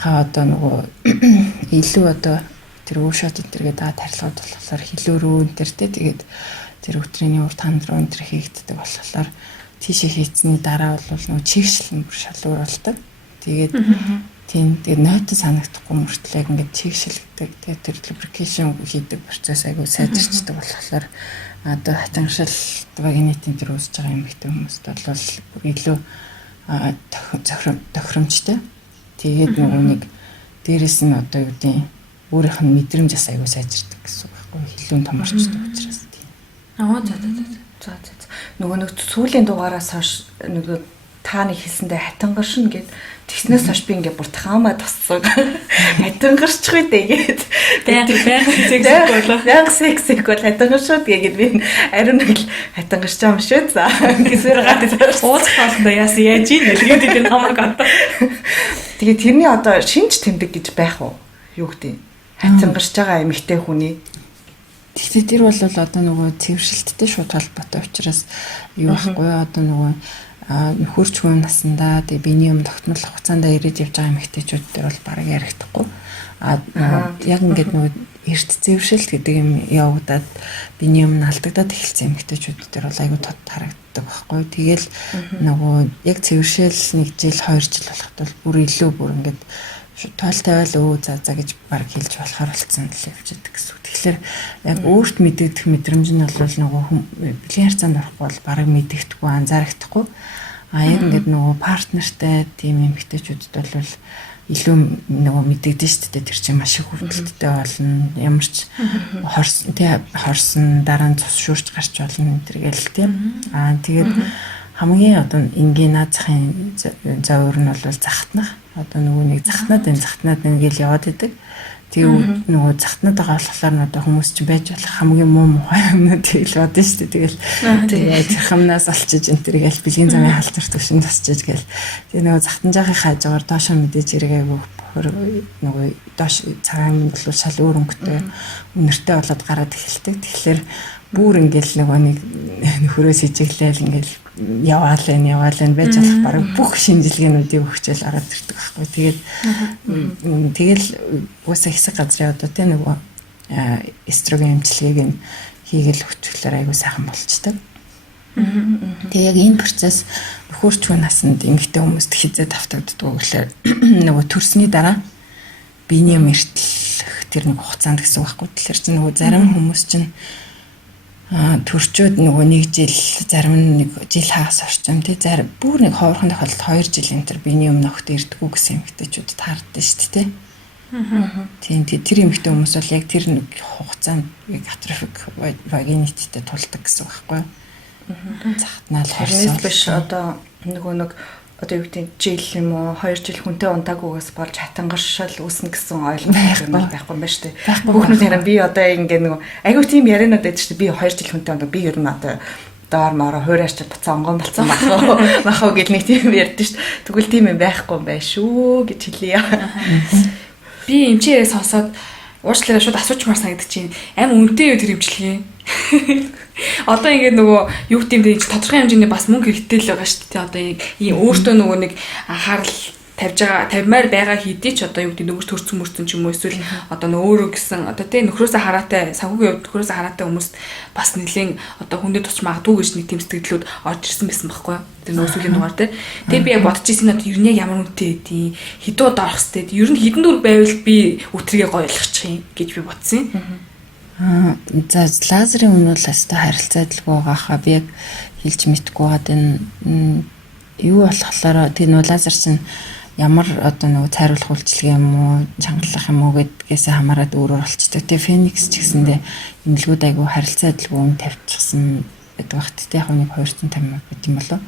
хаа одоо нөгөө илүү одоо тэр уушат энтергээ даа тарилгад болохоор хилөөрөө энтертэй тэгээд тэр өтрийний урд ханд руу энтер хийгддэг болохоор тийшээ хийцний дараа бол нөгөө чигшил бүр шалуур болдог. Тэгээд тийм тэгээд нойтон санагдахгүй мөртлөө ингээд чигшилдэг. Тэгээд тэр lubrication хийдэг процесс айгүй сайжирчдаг болохоор одоо хатаншил вагинитийн тэр үүсэж байгаа юм ихтэй хүмүүст бол илүү тохиромжтой. Тэгээд нөгөө нэг дээрэс нь одоо юу гэдэг өөрийнх нь мэдрэмж бас айгүй сайжирдаг гэсэн үг байхгүй хилүүн томорчдаг учраас тийм. За. Нөгөө нэг сүүлийн дугаараас хойш нөгөө та нэг хэлсэндээ хатангаршин гэд тэгснээс хойш би ингээ бүр таамаа тосцоо. Хатангарчих үү тэгээд яг сексик бол хатангаршууд гэгээд би ариун нэг хатангарч байгаа юм шүү. За гэсээр гадаг ууцх болгондоо яасан яаж ийм нэлгээд идэх намайг одоо. Тэгээд тэрний одоо шинж тэмдэг гэж байх уу? Юу гэдэг хатангарч байгаа эмэгтэй хүний. Гэхдээ тэр бол одоо нөгөө цэвэршилттэй шууд холбоотой учраас юу байхгүй одоо нөгөө нөхөрч хүн насандаа тэгээ биений юм тогтмол хугацаанд ирээд явж байгаа эмэгтэйчүүд дээр бол бараг ярихдаггүй. Яг ингээд нөгөө эрт зэвшилт гэдэг юм явагдаад биений юм алдагдаад эхэлсэн эмэгтэйчүүд дээр бол айгүй тод харагддаг байхгүй. Тэгэл нөгөө яг цэвэршил 1 жил 2 жил болоход бол бүр илүү бүр ингээд тоол тавиал за гэж баг хэлж болохоор болцсон л явж идэг гэсэн. Тэгэхээр яг өөрт мэдэгдэх мэдрэмж нь бол нөгөө бэлгийн харьцаанд орохгүй бол бараг мэдэгдэхгүй анзаарахдаггүй. Яг ингээд нөгөө партнертай тийм эмэгтэйчүүдэд бол илүү нөгөө мэдэгдэн шүү дээ. Тэр чинь маш их хөвдөлттэй болно. Ямар ч хорсон дараа нь цус шүүрч гарч болно тэргээл тийм. Тэгээд хамгийн одоо энгийн наад захын завуур нь бол захтнах. Одоо нөгөө нэг захтнаад ингээл яваад идэг. Тэгээ нөгөө захтнаад байгаа болохоор нь одоо хүмүүс чинь байж болох хамгийн муу юмнууд тэгэл бодсон шүү дээ. Тэгээд хамнаас олчиж энэ тэргээл бэлгийн замын халдвар төвшөнд тусчиж гээл. Тэгээ нөгөө захтан жахын хажуугаар доошоо мэдээж ирээгүй бохор нөгөө доош цагаан бол шал өөр өнгөтэй үнэртэй болоод гараад эхэлдэг. Тэгэхээр бүр ингээл нөгөө нэг нөхөрөөс хижиглээл ингээл яваал энэ байж болох бараг бүх шинжилгээнүүдийг өгчөөл ороод ирдэг байхгүй. Тэгэл уусаа хэсэг газрын одоо тийм нөгөө эстроген эмчилгээг нь хийгээл өчгөлөөр айгуу сайхан болчтой. Тэгээ яг энэ процесс нөхөрч хүн насанд эмэгтэй хүмүүст хизээд автагддаг гэхээр нөгөө төрсний дараа биений юм эртлэх тэр нэг хугацаанд гэсэн үг байхгүй. Тэгэхээр чи нөгөө зарим хүмүүс чинь төрчөөд нөгөө 1 жил зарим нэг жил хагас орчим тий зарим бүр нэг хоорхон тохиолдолд 2 жил энэ төр биений өмнө огт ирдэггүй гэсэн эмэгтэйчүүд таардаг шүү дээ тий. Тийм тэр эмэгтэй хүмүүс бол яг тэр нэг хугацаанд яг атрофик вагиниттэй тулдаг гэсэн үг байхгүй. Захтнаал хорсоо биш одоо нөгөө одоо юу гэдэг жил юм уу 2 жил хүнтэй унтаагүйгээс болж хатангаршил үүснэ гэсэн ойлголт байхгүй юм байна шүү дээ. Бүхнүүд харин би одоо ингээ нөгөө айгүй тийм ярианууд байдаг шүү дээ. Би 2 жил хүнтэй унтаа би ер нь одоо доор мороо хуурайч буцаа онгон болцсон махаа гэл нэг тийм ярьдэн шүү дээ. Тэгвэл тийм юм байхгүй юм байна шүү гэж хэлье. Би эмчээрээ сонсоод уучлаарай шууд асуучмаар санагдаж чинь амин үнэтэй юу тэр эмчилгээ. Одоо ингээд нөгөө юу гэдэм бэ тодорхой хэмжээний бас мөнгө хэрэгтэй л байгаа шүү дээ. Одоо ийм өөртөө нөгөө нэг анхаарал тавьмаар байгаа хийдий ч одоо юу гэдэг нөгөө төрцөн ч юм уу эсвэл одоо нөгөө өөрөө гэсэн одоо тийм нөхрөөсөө хараатай санхүүгийн хувьд нөхрөөсөө хараатай хүмүүс бас нэлийн одоо хүндэд тусч магадгүй гэж нэг тийм сэтгэлдлүүд орж ирсэн байсан байхгүй. Тэр нөгөө сүүлийн дугаар дээр. Тэгээ би яг бодож ирсэн одоо ер нь яг ямар үнэтэй байдیں۔ Хэдэн удаа орох хэвтэй. Ер нь хэдэн дүр байвал би өтрийгээ гоё ойлгочих юм гэж би бодсон юм. За лазерын үнэ бол өстой харилцаадлгүй байгаахаа би яг хэлж мэдгүй байгаад энэ юу болохоор тэр нөө лазер чинь ямар одоо нөгөө цайруулах үйлчилгээ юм уу чангалах юм уу гэдгээс хамаарат өөрөөр болчтой. Тэгээ Феникс ч гэсэндээ эмнэлгүүд айгүй харилцаадлгүй юм тавьчихсан гэдэг багт тэ яг нэг 250 байт юм болоо.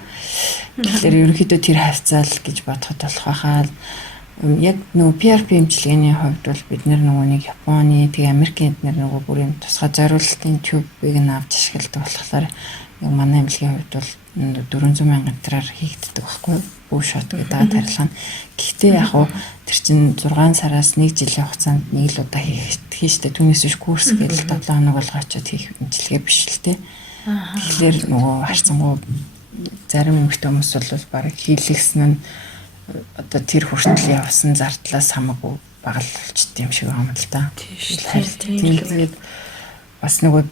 Тэгэхээр ерөнхийдөө тэр хавцаал гэж бодоход болох байхаа. Яг нөгөө PRP эмчилгээний хувьд бол бид нөгөө нэг Японы тэгээ Америкийн эднэр нөгөө бүрийн тусгай зориулалтын тюбийг нь авч ашигладаг болохоор яг манай эмчилгээний хувьд бол 400,000 тэрээр хийгддэг байхгүй бүү шот гэдэг тарилга нь. Гэхдээ яг уу тэр чинь 6 сараас 1 жилийн хугацаанд нэг л удаа хийжтэй түүнээс биш курс гэдэг 7 хоног болгоочод хийх эмчилгээ биш л те. Тэгэхээр нөгөө харцангуй зарим эмэгтэй хүмүүс бол бараг хийлгсэн нь одоо тэр хүртэл явсан зардлаас хамаагүй багал болчт юм шиг байна л да. Тэгээд бас нөгөө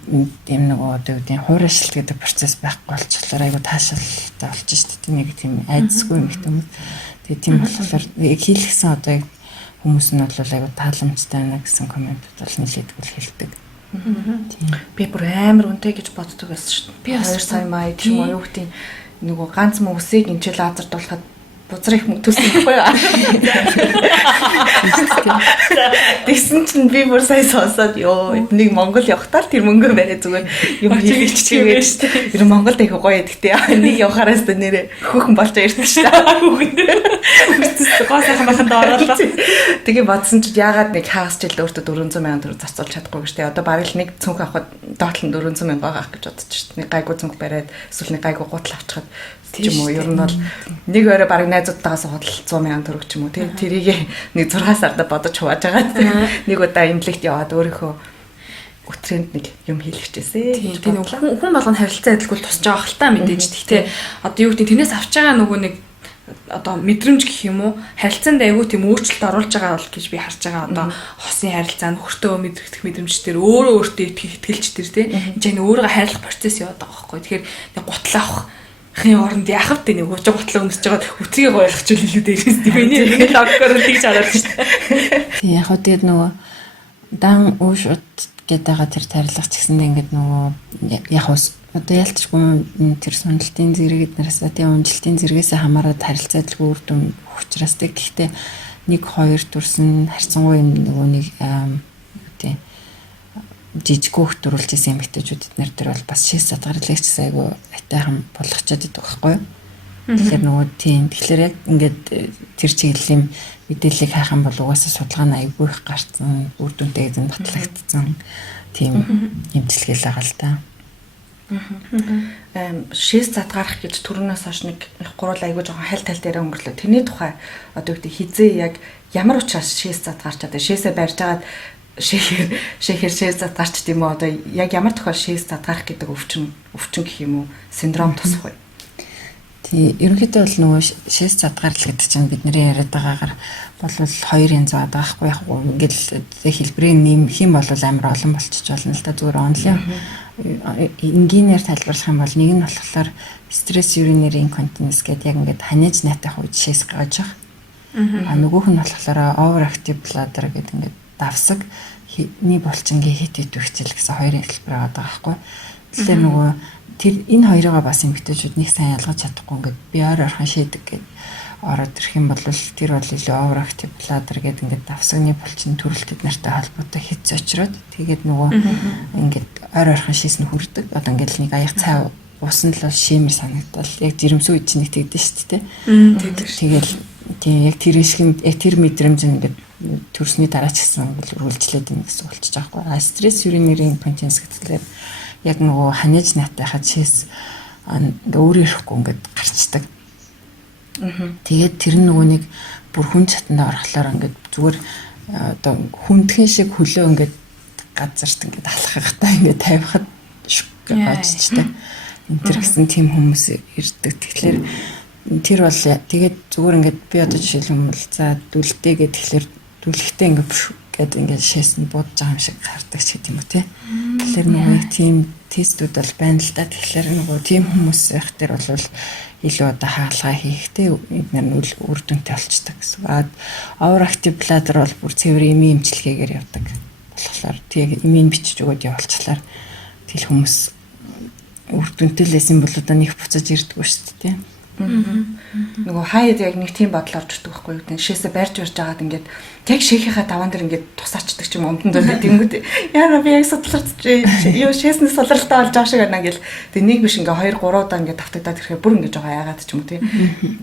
юм нөгөө одоо үеийн хуурайшилт гэдэг процесс байхгүй болчихлоо айгу таашаалтай болж штт нэг тийм айдсгүй юм их юм. Тэгээд тийм болохоор хийлгсэн одоо хүмүүс нь бол айгу тааламжтай байна гэсэн комментууд бол нэлээдгүй хэлдэг. Би бүр амар үнэтэй гэж боддог байсан шүү дээ. Би 2 сая мая ч юм уу юу гэдэг нөгөө ганц мөсийг энэ лазерд болоход бузар их мөтүүлсэн байхгүй юу? Тэгсэн чинь би бүр сая сонсоод ёо эднийг Монгол явахтаа тэр мөнгө барай зүгээр юм хийчихвээ шүү дээ. Тэр Монголд их гоё гэдэгтэй. Нэг явахаараас нэрээ хөөхөн болж ирсэн шүү дээ. Хөөхөн. Гоо сайхан баханд ороолоо. Тэгээ бодсон чинь яагаад нэг хагас жилд өөртөө 400 сая төгрөг зарцуулж чадахгүй гэж дээ. Одоо бараг л нэг цүнх авахд доотлон 400 сая авах гэж бодож шүү дээ. Нэг гайгүй цүнх бариад эсвэл нэг гайгүй гутал авчихад ч юм уу. Ер нь бол нэг өрөө бараг найзуудтайгаас худал 100 сая төгрөг ч юм уу. Тэрийг нэг 6 сарда бодож хувааж байгаа. Нэг удаа имлэгт яваад өөрийнхөө өтрэнд нэг юм хийлгэжээсэ. Тийм хүн болгоно харилцаа адилгүй тусч байгаа хальтаа мэдээж. Гэхдээ одоо юу гэдэг тэрнээс авч байгаа нөгөө нэг одоо мэдрэмж гэх юм уу харилцаанд айгүй тийм өөрчлөлт оруулж байгаа бол гэж би харж байгаа. Одоо хосын харилцаа нөхөртөө мэдрэгдэх мэдрэмж төр өөрөө өөртөө итгэлч төр тий. Энд чинь өөрөө хайрлах процесс яваад байгаа байхгүй. Тэгэхээр нэг гутал авах хин оронд яхав тэ нэг уучаа гутлаа өмсөж байгаа үтрийг ойлгох ч илүү дээрээс тийм ээ. Логкоор тэгж хараад шүү дээ. Тийм яг хөө тэгээд нөгөө дан уушууд гэдэг байгаа тэр тарилгач гэсэндээ ингээд нөгөө яг одоо ялцчгүй тэр суналтын зэрэг эднээс тийм унжилтын зэрэгээс хамаарат харилцаадлгүй үр дүн учраас гэхдээ 1-2 дүрсэн харьцангуй нөгөө нэг тийм жижиг хүүхд төрүүлж исэн эмэгтэйчүүдэд нар тэр бол бас шээс задгарлагч айгу айтайхан болгочод идэг байхгүй юу. Тэгэхээр нөгөө тийм тэгэхээр яг ингээд тэр чиглэлийн мэдээллийг хайх юм бол угаасаа судалгаа нь айгүй их гарцсан үр дүнтэй эзэн батлагдсан тийм эмчилгээл байгаа л да. Шээс задгарах гэж түрүүнээс хойш нэг их гурвал айгүй жоохон хайлт дээр өнгөрлөө. Тэрний тухай одоо үгтэй хизээ яг ямар учраас шээс задгарч чадаа шээсээ барьж агаад шээхэр шээс задгарч тийм үү одоо яг ямар тохиол шээс задгарах гэдэг өвчин гэх юм уу синдром тусах вэ? Тий ерөнхийдөө бол нөгөө шээс задгарл гэдэг чинь бидний яриад байгаагаар бол 2 янз байдаг байхгүй яг ингээл хэлбэрийн нэмэх юм бол амар олон болчих болно л да зүгээр онлайн энгийнээр тайлбарлах юм бол нэг нь болохоор стресс urinary incontinence гэдэг яг ингээд ханиаж найтах үед шээс гарч байгаа. Нөгөөх нь болохоор overactive bladder гэдэг ингээд давсаг хитний булчингийн хит идэвхжил гэсэн хоёрын хэлбэр байгаа байхгүй. Тэгэхээр нөгөө тэр энэ хоёроо бас эмэгтэйчүүд нэг сайн ялгаж чадахгүй ингээд би ойрхон шийдэг гэд ороод ирэх юм бол тэр бол илүү overactive bladder гэдэг ингээд давсагны булчин төрөлтөд нартай холбоотой хэц очроод тэгээд нөгөө ингээд ойрхон шийс нь хүрдэг. Одоо ингээд нэг аяг цай усан л шимэр санагдал яг жирэмсүү үед чинь нэг тэгдэж шүү дээ. Тэгэл тийм яг тэр шиг яг тэр мэдрэмж ингээд төрсний дараа ч гэсэн үргэлжлээд байна гэсэн болчих жоохгүй. Стресс urinary incontinence гэдэг яг нөгөө ханиаж найтайхад шээс ингээ өөрөө ирэхгүй ингээд гарчдаг. Тэгээд тэр нөгөө нэг бүр хүн чатанд орохлоор ингээд зүгээр одоо хүндхэн шиг хөлөө ингээд газарт ингээд алхахтаа ингээд тавихад гажчдаг. Энэ төр гэсэн тийм хүмүүс ирдэг. Тэгэхээр тэр бол тэгээд зүгээр ингээд би одоо жишээлбэл за дүлтэй гэдэг тэгэхээр дүлхтэй ингээд гэд ингээд шээс нь буудаж байгаа юм шиг хардаг ч гэдэм үү те. Тэгэхээр нөгөө тийм тестүүд бол байна л да. Тэгэхээр нөгөө тийм хүмүүс их тэр бол илүү одоо хаалгаа хийхтэй эдгээр нь үр дүнтэй болчдаг гэсэн. Overactive bladder бол бүр цэвэр эмийн эмчилгээгээр явдаг. Болохоор тийм эмийн бичиж өгөөд явуулчлаар тэл хүмүүс үр дүнтэй лсэн бол одоо нэг буцаж ирдэггүй шүү дээ. Нөгөө хаяад яг нэг тийм бодол орж ирдэг байхгүй юу? Шээсээ барьж байгаад ингээд яг шээхийнхаа даван дээр ингээд тусаачдаг ч юм өмдөн дээр тэнгүүд яа би яг судлалт юу шээснээс сулралтай болж байгаа шиг байна гэл тэг нэг биш ингээ 2 3 удаа ингээд тавтагдаад ирэхээр бүр ингээд байгаа яагаад ч юм уу тий.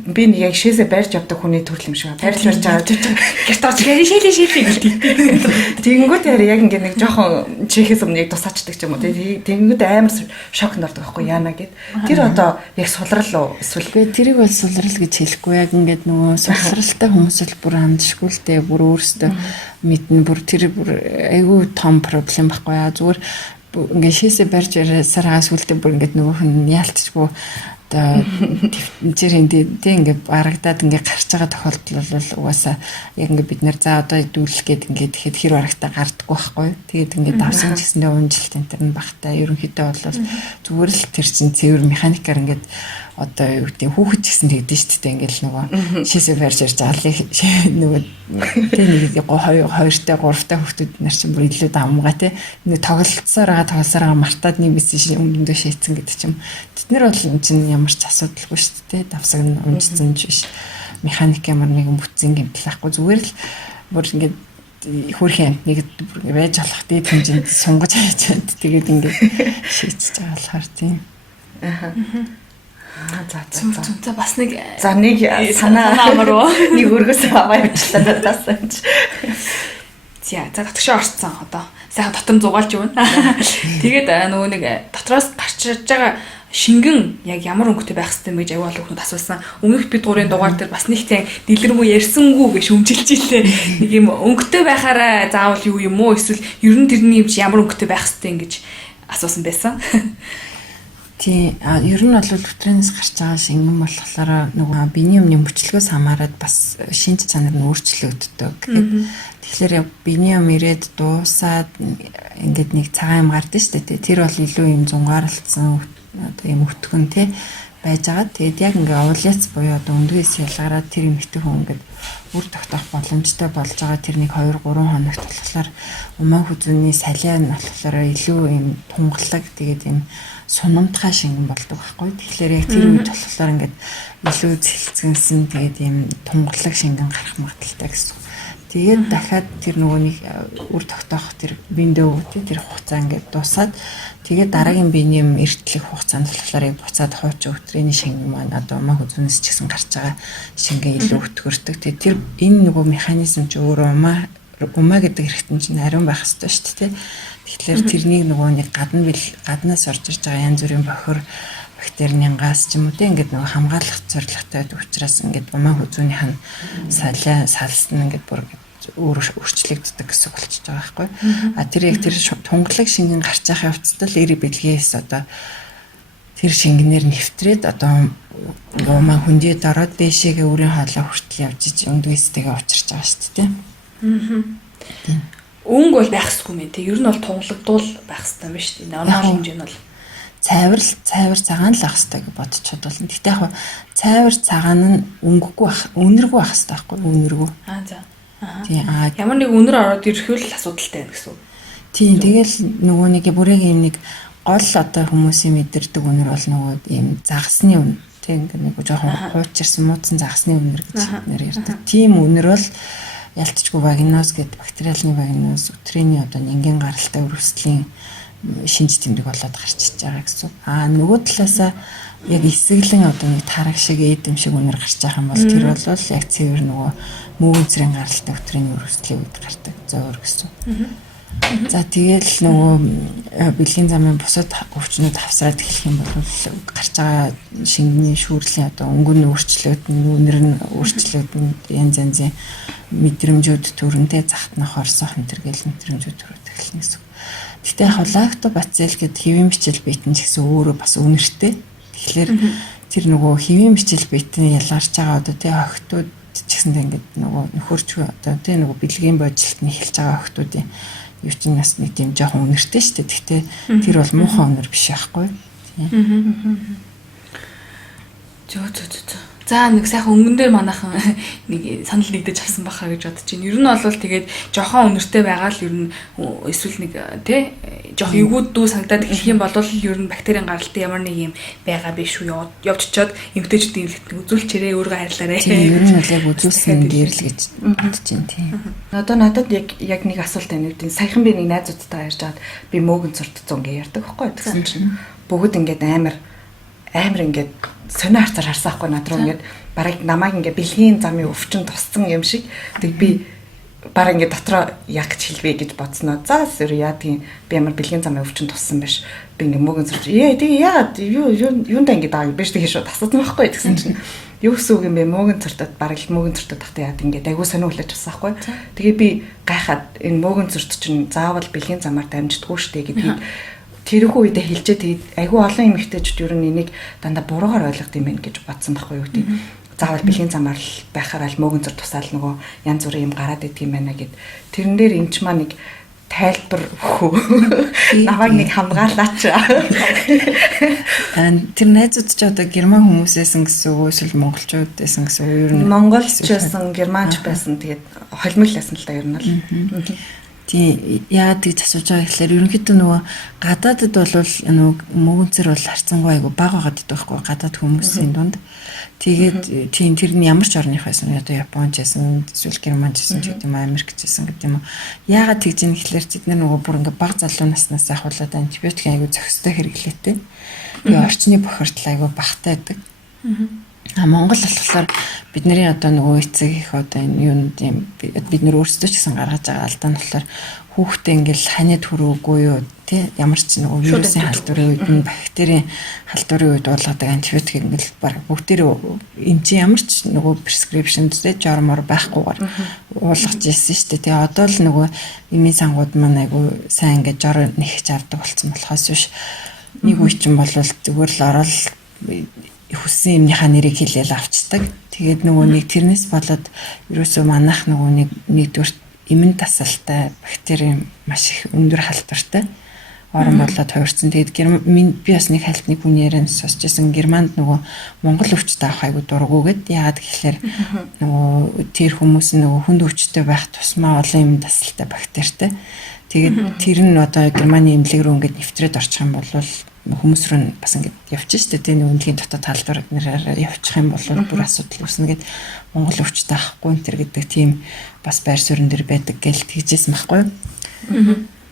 Би нэг яг шээсээ барьж явдаг хүний төрөл юм шиг барьж байгаа гэрт орж шээлээ тэнгүүд яг ингээд нэг жоохон шээхээс өмнө яг тусаачдаг ч юм уу тий. Тэнгүүд амар шокнд ордог байхгүй яана гэд тэр одоо яг сулрал уу эсвэл тэрийг бол сулрал гэж хэлэхгүй яг ингээд нөгөө сулралтай хүмүүс л бүр хандшгүй л дээ бүр өөрсдөө мэднэ бүр тэр бүр айгүй том проблем байхгүй яа зүгээр ингээд шээсээ барьж саргаас үлдээ бүр ингээд нөгөөх нь яалтчгүй одоо тэмцэрийн дээ ингээд барагдаад ингээд гарч байгаа тохиолдол бол угаасаа яг ингээд бид нар за одоо дүүлэх гээд ингээд тэгэхэд хэр барагтаа гардаггүй байхгүй тэгээд ингээд давсан гэсэндээ унжилт энэ төр нь багтаа ерөнхийдөө бол зүгээр л тэр чин цэвэр механикаар ингээд одоо юу гэдэг хүүхэд ч гэсэн тэгдэж шүү дээ ингээл нөгөө шээсээ барьж ирж алыг нөгөө тэг нэг 2-тай 3-тай хүүхдүүд нар чинь бүр илүү дамгаа те нэг тоглолцоороо мартаад нэг бисэн өмнөдөө шийдсэн гэдэг чинь тэд нар бол энэ чинь ямар ч асуудалгүй шүү дээ давсаг нь унжсан ч биш механик ямар нэгэн бүтцэн гэмтэл ахгүй зүгээр л бүр ингээд хөрхийн нэг байж болох дээд хэмжээнд сунгаж хайчаад тэгээд ингээд шийдэж байгаа болохоор тийм. За бас нэг санаа амар нэг өргөс аваа явууллаа надаас. За татгшаа орцсон одоо сайхан дотор зугаалж өгнө. Тэгээд нөгөө нэг дотроос гарч ирж байгаа шингэн яг ямар өнгөтэй байх хэрэгтэй гэж аягүй олон хүмүүс асуусан. Өмнөх бид гурийн дугаар дээр бас нэг тийм дэлгэрэнгүй ярьсангүй гэж шүмжилж илээ. Нэг юм өнгөтэй байхаараа заавал юу юм уу эсвэл ер нь тэрний ямар өнгөтэй байх хэрэгтэй гэж асуусан байсан. Тийм ер нь бол өтрэнээс гарч байгаа шингэн болохоор нөгөө биений өмнө мөчлөгөөс хамаарат бас шинж чанар нь өөрчлөгддөг. Тэгэхээр яг биений өмнө ирээд дуусаад ингээд нэг цагаан юм гардаг шүү дээ. Тэр бол илүү юм зунгаарлцсан одоо юм өтгөн тий байж байгаа. Тэгээд яг ингээ овуляц буюу одоо өндгөөс ялгараад тэр эмэгтэй хүн ингээд үр тогтоох боломжтой болж байгаа. Тэрнийг 2-3 хоногт болохоор умаа хүзүүний салиа нь болохоор илүү юм тунгалаг тэгээд юм сунамтгай шингэн болдог байхгүй. Тэгэхээр яг тэр үед болохоор ингээд илүү цэлцгэнсэн тэгээд юм тунгалаг шингэн гарах магадaltaй гэсэн. Тэгээд дахиад тэр нөгөө нэг үр тогтоох тэр биндөө тэр хугацаа ингээд дуусаад тэгээд дараагийн биений юм эртлэх хугацаанд болохоор яг буцаад хуучин өтрийн шингэн маань одоо умаа хүзүүнээс ч гэсэн гарч байгаа шингэн илүү өтгөрдөг. Тэгээд тэр энэ нөгөө механизм ч өөрөө умаа гэдэг хэрэгтэн чинь ариун байх хэрэгтэй шүү дээ. Тэгэхээр тэрнийг нөгөө нэг гаднаас орж ирж байгаа янз бүрийн бохир бактерийн газ ч юм уу те ингээд нөгөө хамгаалах зорилготой учраас ингээд умаа хүзүүнийх нь салсан ингээд бүр өөрчлөгддөг гэсэн болчихж байгаа байхгүй. Тэр яг тэр тунгалаг шингэн гарч байгаа явцдаа л эри бэлгээс одоо тэр шингэнээр нэвтрээд одоо умаа хүндээд ороод дэшегээ өөрийн хоолой хүртэл явж иж өндгөөстэйгээ учирч байгаа шүү дээ. Өнгө бол байх ёсгүй мэн те. Ер нь бол тунгалагдвал байх ёстой юм ба шүү дээ. Нормал хэмжээ нь бол цайвар цагаан л ах хэвээр гэж бодчиход болно. Гэхдээ яг цайвар цагаан нь өнгөгүй байх, өнөргүй байх хэвээр байхгүй өнөргүй. За. Тийм ямар нэг өнөр ороод ирэхвэл асуудалтай байна гэсэн үг. Тийм тэгэл нөгөө нэг бүрэг юм нэг гол одоо хүмүүсийн мэдэрдэг өнөр бол нөгөө ийм загасны өнөр. Тийм ингээд нэг жоохон хуучирсан муудсан загасны өнөр гэж нэр ярьдаг. Тийм өнөр бол ялцчгүй вагиноз гэдэг бактериалны вагиноз өтрийний одоо энгийн гаралтай өрөвслийн шинж тэмдэг болоод гарч иж байгаа гэсэн. Нөгөө талаасаа яг эсэглэн одоо нэг тараг шиг эдэм шиг өнөр гарч байгаа юм бол тэр бол яг цэвэр нөгөө мөөгөн зэрэг гаралтай өтрийний өрөвслийн үед гардаг зөөр гэсэн. За тэгэл нөгөө бэлгийн замын бусад өвчнүүд хавсраад эхлэх юм бол гарч байгаа шингэний шүүрлийн одоо өнгө нь өөрчлөгдөн, үнэр нь өөрчлөгдөн, янз янзын мэдрэмжүүд төрөндөө захтнах орсох энэ төр гэл мэдрэмжүүд төрөд эхэлнэ гэсэн. Гэтэ яг лактобацил гэдэг хэвийн бичил биетэн ч гэсэн өөрөө бас үнэртэй. Тэгэхээр тэр нөгөө хэвийн бичил биетэн ялгарч байгаа одоо тий охтууд ч гэсэндээ ингээд нөгөө нөхөрч одоо тий нөгөө бэлгийн божилтны эхэлж байгаа охтуудын юу ч нас нэг тийм жоохон үнэртэй шүү дээ. Гэхдээ тэр бол муухай үнэр биш байхгүй. За нэг сайхан өнгөн дээр манайхан нэг санал нэгдэж авсан бахаа гэж бодож байна. Ер нь бол тэгээд жоохон үнэртэй байгаа л ер нь эсвэл нэг тий жоохон эвгүүд дүү санагдаад эхлэх юм бол ер нь бактерийн гаралтай ямар нэг юм байгаа биш үү явчихчоод эмгтээчдийн хэлэхэд үзүүлчээрээ өөрөө хайрлаарай. Тийм ер нь бол яг үзүүлсэн дээр л гэж бодож байна тийм. Одоо надад яг нэг асуулт байна үүдийн саяхан би нэг найзуудтайгаа ярьж байгаад би мөөгөн зурдцсан гэж ярьдаг байхгүй. Тэгсэн чинь бүгд ингээд амар ингээд сонио харцаар харсаахгүй над руу ингээд бараг намайг ингээд бэлгийн замын өвчин туссан юм шиг тэг би бараг ингээд дотроо яг ч хэлвэ гэж бодсноо. За яадгийн би ямар бэлгийн замын өвчин туссан биш. Би ингээд мөөгөн зурж тэгээ яагаад юундаа ингээд аа биш тэгээ шууд асуудсан байхгүй гэсэн чинь юу гэсэн үг юм бэ мөөгөн зуртад бараг мөөгөн зуртад тахтай яад ингээд айгуу сонио хүлээж авсаахгүй. Тэгээ би гайхаад энэ мөөгөн зурт чинь заавал бэлгийн замаар дамждаггүй штэ гэдгийг тэрхүү үедээ хэлжээ тэгээд айгүй олон эмэгтэйчүүд ер нь энийг дандаа буруугаар ойлгох юм байна гэж бодсон байхгүй юу тийм. Заавал бэлгийн замаар байхаар л мөөгөн зур тусаал нөгөө янз бүрийн юм гараад идэг юм байна гэд. Тэрэн дээр эмч маа нэг тайлбар өгөө. Наваг нэг хамгаалаач. Тэр найзууд ч одоо герман хүмүүсээсэн гэсэн үг эсвэл монголчууд байсан гэсэн үг ер нь монголч байсан германч байсан тэгээд холимог ласан л та ер нь л. Тийм яагаад гэж асууж байгаа гэхээр ерөнхийдөө нөгөө гадаадд бол нөгөө мөнгөнцөр бол харцангуй айгу бага байгаад байдаг байхгүй гадаад хүмүүсийн дунд. Тэгээд тийм тэр нь ямар ч орных байсан одоо Японч байсан, эсвэл Германч байсан ч гэдэг юм Америкч байсан гэдэг юм уу. Яагаад тэгж юм гэхээр бид нөгөө бүр ингээ бага залуу наснаас ахуулаад антибиотик айгу зохистой хэрэглээтэй. Тэгээ орчны бохирдол айгу багтаа байдаг. Монгол болохоор бидний одоо нөгөө эцэг их одоо энэ юунд юм бид нөр өөрсдөө ч гэсэн гаргаж байгаа алдаа нь болохоор хүүхдээ ингээл ханиад хүрээгүй юу тий ямар ч нөгөө вирусын халдварын үед нь бактерийн халдварын үед уулгадаг антибиотик ингээл баг бүгдээр энэ чинь ямар ч нөгөө prescription дээр жормор байхгүйгээр уулгаж ирсэн шүү дээ. Тэгээ одоо л нөгөө эмийн сангууд маань айгу сайн ингээд жор нэгч авдаг болсон болохоос биш нэг үе чинь бол зүгээр л орол хүссэн юмныхаа нэрийг хэлээл авчдаг. Тэгээд нөгөө нэг тэрнээс болоод ерөөсөө манайх нөгөө нэгдүгээр эмэн тасалтай бактерийн маш их өндөр халдвартай орон болоод хувирсан. Тэгээд би бас нэг хальтны хүн яриан сонсч байсан Германд нөгөө Монгол өвчтөд авах айгу дургүйгээд яагаад гэхээр нөгөө тэр хүмүүс нөгөө хүнд өвчтөд байх тусмаа олон эмэн тасалтай бактеритай. Тэгээд тэр нь одоо Германы эмнэлэг рүү ингээд нэвтрээд орчих юм бол хүмүүс рүү бас ингээд явчих штэ тийм үнэлгийн дотоод талбар нэрээр явчих юм бол бүр асуудал үүснэ гэд Монгол өвчтөд авахгүй энэ төр гэдэг тийм бас байр суурин дээр байдаг гэл тэгжсэн байхгүй.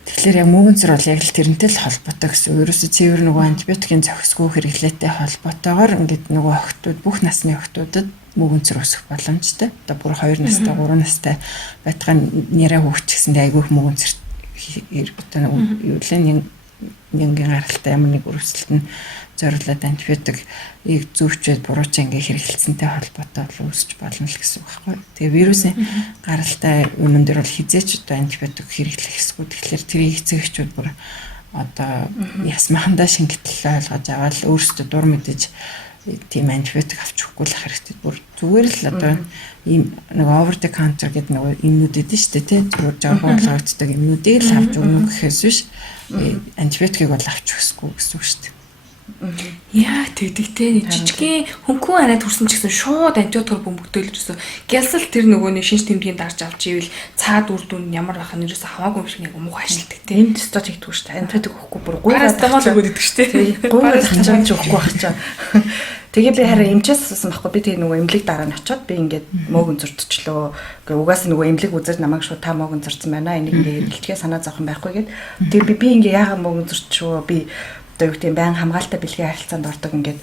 Тэгэхээр яг мөнгөнцөр бол яг л тэрнтэй л холбоотой гэсэн. Ерөөсөө цэвэр нөгөө антибиотикийн зохисгүй хэрэглээтэй холбоотойгоор ингээд нөгөө охтууд бүх насны охтуудад мөнгөнцөр өсөх боломжтой. Одоо бүр 2 настай 3 настай байтугай нэрээ хөвч гэсэндээ айгүйх мөнгөнцөр одоо юу лээ нянгийн гаралтай ямар нэг өрөвсөлт нь зориулаад антибиотикийг зөвчөөд бурууч ингээ хэрэгэлцэнтэй холбоотой бол үүсч болно л гэсэн үг байхгүй. Тэгээ вирусын гаралтай өмнө дөр бол хизээч одоо антибиотик хэрэглэх хэсгүүд тэгэхээр тэрийг эцэгчүүд бүр одоо ясмахандаа шингэтэл ойлгож аваад өөрсдөө дур мэдэж тийм антибиотик авчихгүй л хэрэгтэй. Бүр зүгээр л одоо ийм нэг over the counter гэдэг нэг юмнууд эдэн штэ тий зүгээр жоохон болгоцдог юмнуудыг л авч өгнө гэхээс биш антибиотикийг бол авч өгсөхгүй гэсэн үг штэ. Яа тэгдэгтэй жижигхэн хөнгөн анаад хүрсэн ч гэсэн шууд антибиотикээр бөмбөгдөөлж өсөө. Гялсал тэр нөгөө нэг шинж тэмдгийн дарж авч ивэл цаад үр дүн ямар байх нь ерөөсө хамаагүй юм шиг нэг муухай ажилтдаг тий. Энд тест хийдэггүй шүү дээ. Антибиотик өгөхгүй бүр парастамол өгөөд идэг шүү дээ. Гуйгаад хачаамж өгөхгүй байх чаа. Тэгээ би хараа эмчээс асуусан байхгүй би тэгээ нөгөө эмнэлэг дараа нь очиод би ингээд мөөгөн зөртчлөө. Ингээ угаасаа нөгөө эмнэлэг үзэж намайг шууд та мөөгөн зөрчсөн байна. Энийг ингээ эргэлтгээ санаа зовхон байхгүй гэд. Тэгээ би ингээ яагаад мөөгөн зөрчөө би одоо юу гэм байн хамгаалалтаа бэлгийн харилцаанд ордог ингээд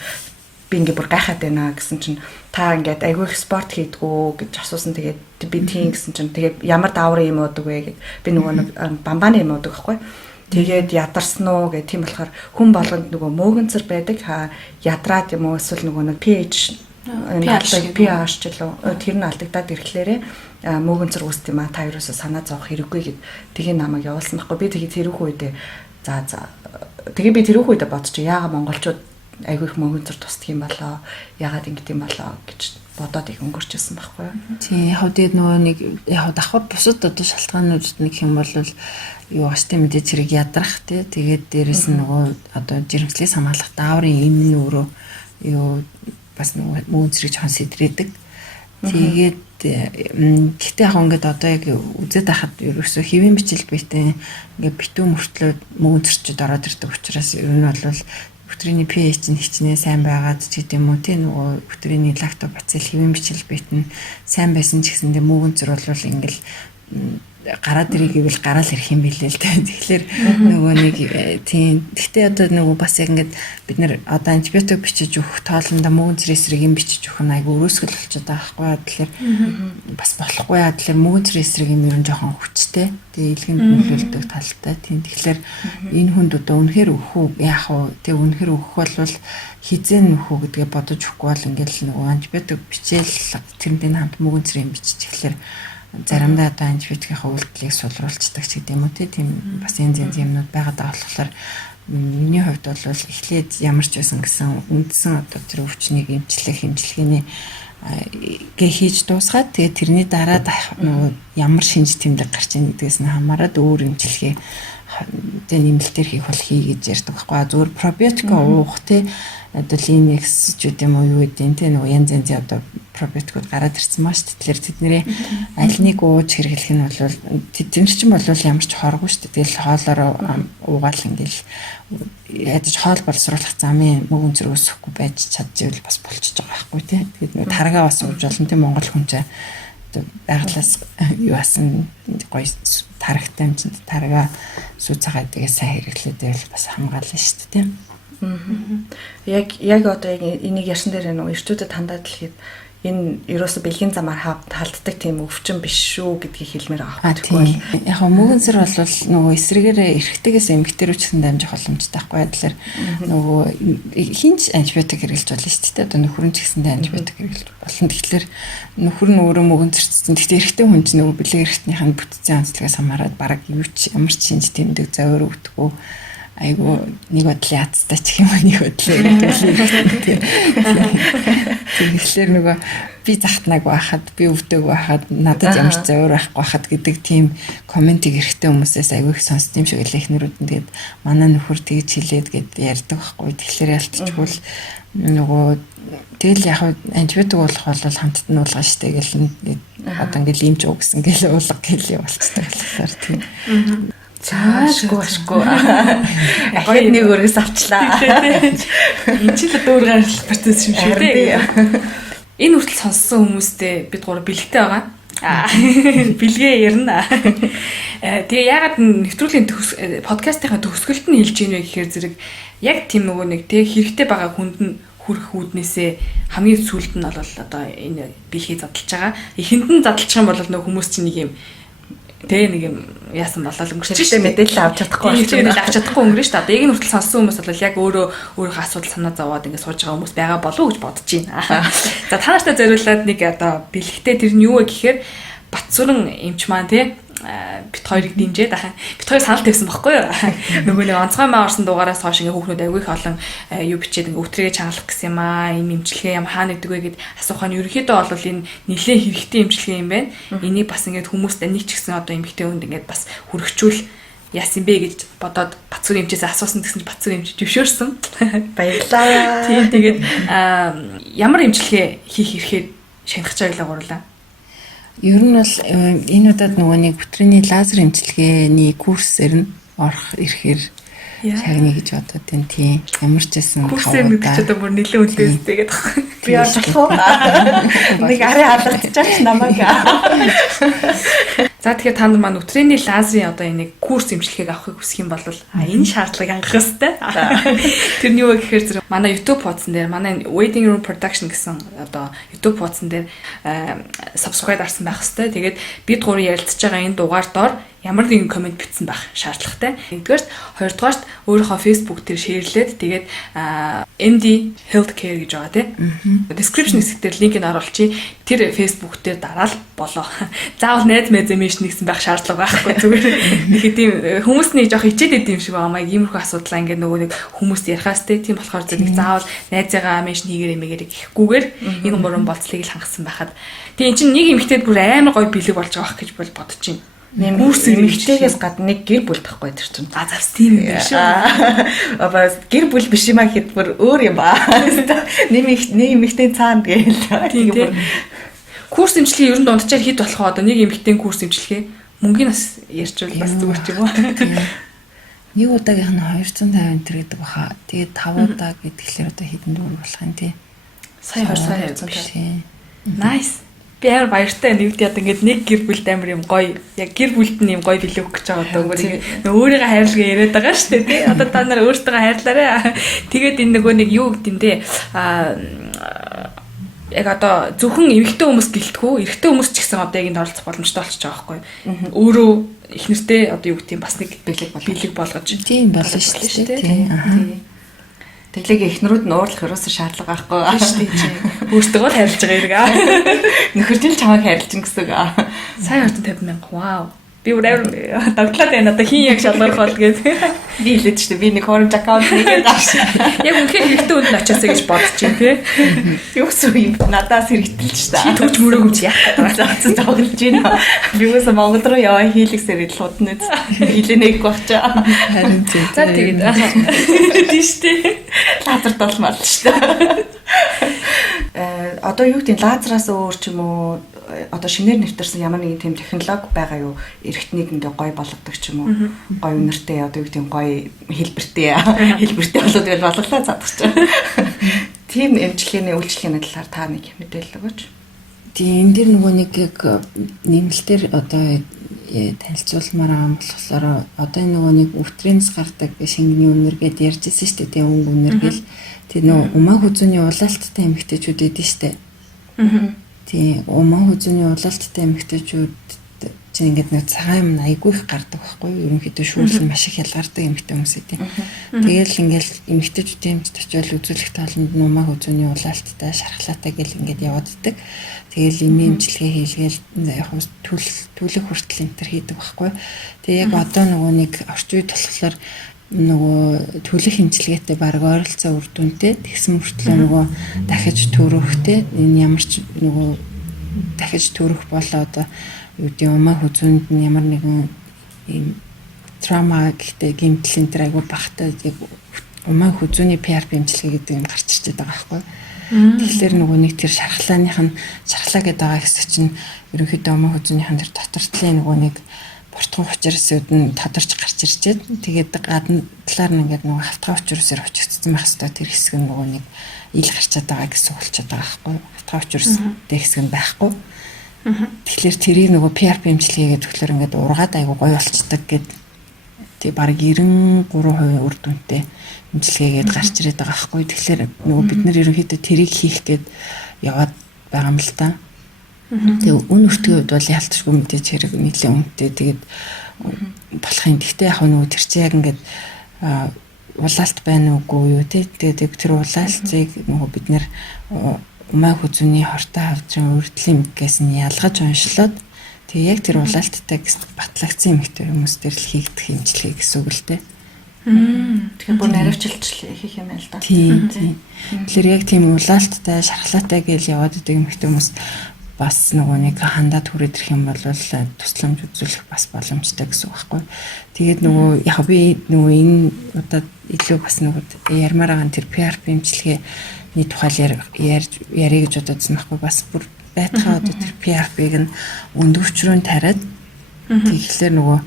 би ингээ бүр гайхаад байна гэсэн чинь та ингээд айгүй их спорт хийдгүү гэж асуусан. Тэгээд би тийм гэсэн чинь тэгээд ямар даавар юм уудаг вэ гэд би нөгөө нэг бамбааны юм уудаг байхгүй. Тэгээд ядарсан уу гэх тийм болохоор хүн болгонд нөгөө мөөгөнцөр байдаг ядраад юм уу эсвэл нөгөө нэг pH pH ч лөө тэр нь алдагдаад ирэхлээрээ мөөгөнцөр үүсд юм а та юусаа санаа зовох хэрэггүй гэд тэгээ намайг явуулсан байхгүй. Би тэгээ тэрүүх үедээ тэгээ би тэрүүх үедээ бодчих яагаад монголчууд айгүй их мөөгөнцөр тусдаг юм болоо яагаад ингэдэм болоо гэж бодоод их өнгөрчсэн байхгүй юу. Тийм яг тэгээд нөгөө нэг яг давхар бусад одоо шалтгаанууд нэг юм бол юу гаштай мэдээ зэрэг ядрах тий тэгээд дээрэс нь нөгөө одоо жирэмслээс хамгаалах дааврын юм нь өөрөө юу бас нөгөө мөөнцрийг жоон сэдрээдэг. Тэгээд гэхдээ яг ингээд одоо яг үзээд байхад ерөөсөө хэвийн бичил битээ ингээд битүү мөртлөө мөөнцөрчөд ороод ирдэг учраас ер нь бол бүтрийний pH нь хичнээн сайн байгаад ч гэдэм үү тий нөгөө бүтрийний лактобацил хэвийн бичил битэн сайн байсан ч гэсэндээ мөөнцөр бол ингээл гараад ирэх гэвэл гараал ирэх юм билээ л дээ. Тэгэхээр нөгөө нэг тийм. Гэхдээ одоо нөгөө бас яг ингээд бид нэр одоо антибиотик бичиж өгөх тоолонда мөөнцөр эсрэг юм бичиж өгөх нь айгүй өрөөсгөл болчиход байгаа байхгүй. Тэгэхээр бас болохгүй яа. Тэгэхээр мөөнцөр эсрэг юм ер нь жоохон хүчтэй. Тэгээ илгэнд нөлөөлдөг талтай. Тийм. Тэгэхээр энэ хүнд одоо үнэхээр өгөх үү яах вэ? Тэгээ үнэхээр өгөх бол хизээ нөхөө гэдгээ бодож өгөхгүй бол ингээд нөгөө антибиотик бичээл тэрнтэй хамт мөөнцөр юм бичиж эхлэхээр заримдаа одоо антибиотикийн үйлдэлийг сулруулцдаг ч гэдэм үү тийм бас энэ юмнууд байгаад байгаа болохоор миний хувьд бол эхлээд ямар ч байсан гэсэн үндсэн одоо тэр өвчнийг эмчлэх хэмжлэгээний гээ хийж дуусгаад тэгээд тэрний дараа нөгөө ямар шинж тэмдэг гарч ийн гэдгээс нь хамаарат өөр эмчилгээ тэ нэмэлтээр хийх бол хий гэж ярьдаг байхгүй. Зүгээр пробиотик уух те одоо Linux ч үгүй юм уу юу гэдэг те нөгөө янз янзын одоо пробиотикуд гараад ирсэн маа шүү дээ. Тэгэхээр тэдний аль нэг ууж хэрэглэх нь бол тэдний чинь бол ямар ч хоргүй шүү дээ. Тэгэл хоолороо уугаал ингээл ядаж хоол боловсруулах замын мөнгө зэрэг өсөхгүй байж чадчихвэл бас болчихж байгаа байхгүй те. Тэгээд нөгөө таргаа бас ууж болно те Монгол хүн чинь байгалаас юу асан гоё тарагтай юм чинь тарга сүү цагаа тэгээ сайн хэрэглээд бас хамгаална шүү дээ тийм. Яг одоо энийг ярьсан дээр нөгөө ирчүүдэд хандаад хэлэхэд энэ ерөөсө бэлгийн замаар халддаг тийм өвчин биш шүү гэдгийг хэлмээр байгаа. Тэгвэл яг мөнгөн сэр бол нөгөө эсрэгээрээ эргэжтэйгээс эмгтэрүүч гэсэн дамжих боломжтой байхгүй. Тэгэхээр нөгөө хинч антибиотик хэрэглэж болно шүү дээ. Одоо нөхөрөн ч гэсэндээ антибиотик хэрэглэж болно. Тэгэхээр нөхөр нь өөрөө мөнгөн зэрцсэн. Гэхдээ эрэгтэй хүн чинь нөгөө бэлэг эрэгтнийх нь бүтцийн онцлогоос хамаарат бараг юу ч ямар ч шинж тэмдэг зовөр өгдөггүй. Айгу нэг бодлын яцтай ч юм уу нэг бодлын тэгэхээр нөгөө би захтнаг байхад би өвдөг байхад надад ямар ч зовөр байхгүй байхад гэдэг тийм комментиг эрэгтэй хүмүүсээс айгу их сонсд юм шиг л эхнэрүүд нь тэгээд манай нөхөр тэгж хэлээд гэд ярьдаг байхгүй. Тэгэхээр ялтчгүй нөгөө тэгэл яг антибиотик уулах бол хамтд нь уулгана штэ гэл одоо ингээл имж уу гэсэн гэл уулга гэлээ болцдог болохоор тийм. Цаашгүй. Ахад нэг өргөс авчлаа. Энд ч л дөөр гаргал процесс юм шүү дээ. Энэ хүртэл сонссон хүмүүстэй бид гурав бэлэгтэй байгаа. Бэлгээ ярина. Тэгээ ягаад нэвтрүүлгийн подкастынхаа төгсгөлд нь хэлж ийн вэ гэхээр зэрэг яг тийм нөгөө нэг тэг хэрэгтэй байгаа хүнд нь хүрэх үүднээсээ хамгийн сүүлд нь бол одоо энэ бэлгээ задлж байгаа. Эхэнд нь задлчих юм бол нөгөө хүмүүс чинь нэг юм тэг нэг юм яасан болол өнгөрч шээ мэдээлэл авч чадахгүй өнгөрнө шүү дээ. Одоо яг нь хүртэл сонссон хүмүүс бол яг өөрийнхөө асуудал санаа зовоод ингэ сууж байгаа хүмүүс байгаа болов уу гэж бодож байна. За та нартай зориулаад нэг одоо бэлэгтэй тэр нь юу вэ гэхээр Батсүрэн эмч маань тий бит хоёрыг дэмжээд бит хоёр санал тавьсан байхгүй юу? Нөгөө нэг онцгой маа орсон дугаараас хойш ингээ хүүхнүүд аягүй их олон юу бичээд ингээ өтрийгээ чангалах гэсэн юм аа. Ийм эмчилгээ юм хаана гэдэг вэ гэд асуухаа нь ерөнхийдөө бол энэ нэлээд хэрэгтэй эмчилгээ юм байна. Энийг бас ингээ хүмүүст нэг ч гэсэн одоо эмэгтэй хүнд ингээ бас хүрхчүүл яасан бэ гэж бодоод Батсүрэн эмчээс асуусан гэсэн чинь Батсүрэн эмч зөвшөөрсөн. Баярлалаа. Тийм тэгээд ямар эмчилгээ хийх ирэхээр шаналж байглаа гурлаа. Ер нь бол энэ удаад нөгөө нэг бүтрээний лазер эмчилгээний курсээр нь орох ирэхээр шагнаа гэж бодоод байна тийм. Ямар ч байсан курсээр мэдчих одоо бүр нэлээд үнэтэй гэдэг. Би олж болох уу? Нэг арай алгадчихж намайг. За тэгэхээр та нар маань өтрээний лазерын одоо энийг курс эмчилгээг авахыг хүсэх юм бол энэ шаардлагыг хангах хэрэгтэй. Тэр нь юу вэ гэхээр зэрэг манай YouTube хуудсан дээр манай Waiting Room Production гэсэн одоо YouTube хуудсан дээр subscribe дарсан байх хэрэгтэй. Тэгээд бид гурав ярилцж байгаа энэ дугаар доор ямар нэгэн комент бичсэн байх шаардлагатай. Нэгдүгээрт, хоёрдугаарт өөрийнхөө Facebook дээр шеэрлээд тэгээд MD Healthcare гэж байгаа тийм. Description хэсгээр линкийг оруулчих. Тэр Facebook дээр дараал болоо. Заавал найз мэзэмэш нэгсэн байх шаардлага байхгүй зүгээр. Нэг тийм хүмүүсний жоох хичээд идэв юм шиг байгаа маяг иймэрхүү асуудлаа ингээд нөгөө нэг хүмүүс ярихаас тийм болохоор зэрэг заавал найзыгаа меншн хийгэрэй мэгэрэй гэхгүйгээр энэ гурван болцлыг л хангасан байхад. Тэгээ эн чинь нэг эмэгтэйд бүр амар гоё бэлэг болж байгаа гэж бол бодож байна. Курс эмэгтэйгээс гадна нэг гэр бүл тахгүй тэр чинь. Завс тийм юм шүү. Абаа гэр бүл биш юм а гэхэд бүр өөр юм ба. Нэг эмэгтэй цаана гээл. Курс эмчилгээ ер нь дунджаар хэд болох вэ? Одоо нэг эмэгтэй курс эмчилгээ мөнгөний бас ярьчвал бас зүгээр ч юм уу. Нэг удаагийнх нь 250 төгрөг гэдэг баха. Тэгээд 5 удаа гэдгээр одоо хэдэн төгрөг болох юм те. Сая 250. Nice. Би амар баяртай нэгд яд ингээд нэг гэр бүлд амар юм гоё. Яг гэр бүлд нь юм гоё билүү өгч байгаа одоо өөрийгөө хайрлага яриад байгаа шүү дээ тий. Одоо та нар өөртөө хайрлаарай. Тэгээд энэ нөгөө нэг юу гэдэм дээ. Яг одоо зөвхөн эмэгтэй хүмүүс гэлтгүү, эрэгтэй хүмүүс ч гэсэн одоо яг энд оролцох боломжтой болчихж байгаа байхгүй. Өөрөө их нэртэй одоо юу гэдэг юм бас нэг бэлэг болгож. Тийм болно шүү дээ тий. Тэглэг эхнэрүүд нь уурлах ерөөсөө шаардлага байхгүй шүү дээ. Өөртөө хайрлаж байгаа юм. Нөхөржил чамайг хайрлаж гин гэсэн үг. Сайн 250,000. Вау. Би өөр дагтлаад байна. Одоо хин яг шалгарх бол гээд. Би хэлээд ч би нэг хоромж аккаунт нэгээд авш. Яг үнхээр хэрэгтэй үнд очиасаа гэж бодож чинь тий. Юу гэсэн юм надаас хэрэгтэлж та. Чи төгч мөрөөг юм яах Заацсан тоглож байна. Би үгүй Монгол руу яваа хийлгсээр луудна. Хилэнэг багчаа. Харин тийм. За тэгээд тийш тий. Лазер толмал шүү дээ. Одоо юу гэдэг лазераас өөр ч юм уу одоо шинээр нэвтэрсэн ямар нэгэн тийм технологи байгаа юу? Эрэгтнийг ингээ гоё болгодог ч юм уу? Гоё үнэртэй одоо юу гэдэг гоё хэлбэртэй болоод байл болголоо задагч. Тийм эмчилгээний үйлчлэгээний талаар та нэг мэдээлэл өгөөч. Тийм энэ дэр нөгөө нэг яг нэмэлтээр одоо танилцуулмаар байгаа болохоор одоо энэ нөгөө нэг өвтрэнс гардаг шингэний үнэр гэдээ ярьжсэн шүү дээ. Өнгө үнэр гэл тэр нөгөө умаа хүзүүний улаалттай эмэгтэйчүүд эдэн шүү дээ. Тийм умаа хүзүүний улаалттай эмэгтэйчүүд чинь ингээд нэг цагаан юм айгүй их гардаг байхгүй юу? Ерөнхийдөө шүүрлэн маш их ялгардаг эмэгтэй хүмүүс эдэн. Тэгэл ингээл эмэгтэйчүүдийн эмчт очивол үзүүлэх таланд умаа хүзүүний улаалттай шархлаатай гэл ингээд явааддаг. Тэгэл энэ эмчилгээ хийлгээл яг төлөх хүртэл энэ төр хийдэг байхгүй. Тэгээ яг одоо нөгөө нэг орчин үед болохоор нөгөө төлөх эмчилгээтэй баг ойролцоо үр дүнтэй тэгсэн мөртлөө нөгөө дахиж төрөхтэй энэ ямар ч нөгөө дахиж төрөх болоо одоо юу гэдэг умаа хүзүүнд нь ямар нэгэн ийм трама гэхдээ гэмтэл энэ төр айгу багтаа яг умаа хүзүүний PRP эмчилгээ гэдэг юм гарч ирчээд байгаа байхгүй. Тэгэхээр нөгөө нэг тэр шархлааных нь шархлаа гэдэг байгаа хэсэг чинь ерөнхийдөө умаа хүзүүнийхэн тэр дотортлын нөгөө нэг бортхон хүчирсүүд нь тодорч гарч ирчээд тэгээд гадна талаар нь ингээд нөгөө хавтгай хүчирсээр хүчигдсэн байх хэвээр тэр хэсэг нь нөгөө нэг ил гарчаад байгаа гэсэн болчиход байгаа байхгүй. Хавтгай хүчирстэй хэсэг нь байхгүй. Тэгэхээр тэрийг нөгөө PRP эмчилгээгээд төгөлөр ингээд ургаад айгу гоё болцдог гэд тий баг 93% үр дүнтэй эмчилгээгээд гарч ирээд байгаа байхгүй. Тэгэхээр нөгөө бид нэр ерөнхийдөө тэрийг хийх гээд яваад байгаа юм л да. Тэгээ үн өртгийн хувьд бол яалтчгүй мэдээж хэрэг нийлээ үнэтэй тэгээд болох юм. Гэхдээ яг нөгөө тэр чинь яг ингээд улаалт байна уугүй юу тий. Тэгээд тэр улаалтыг нөгөө бид нэр умаа хүзүүний хортой хавдрын үрдлийн гээс нь ялгаж уншлаад тэгээ яг тэр улаалттай батлагдсан эмэгтэй хүмүүс дээр л хийгдэх эмчилгээ гэсэн үг л дээ. Тэгэхээр бүр наривчилж хийх юм байл да. Тийм. Тэгэхээр яг тийм улаалттай шархлаатай гэж яваад идэг эмэгтэй хүмүүс бас нөгөө нэг хандаад хүрээд ирэх юм бол тусламж үзүүлэх бас боломжтой гэсэн үг байхгүй. Тэгээд нөгөө яг би нөгөө энэ удаад илүү бас нөгөө ярмаар байгаа тэр PRP эмчилгээний тухай ярих гэж бодсон байхгүй. Бас бүр байтхаа одоо тэр PRP-г нь өндөвчрүүн тариад тэгэхээр нөгөө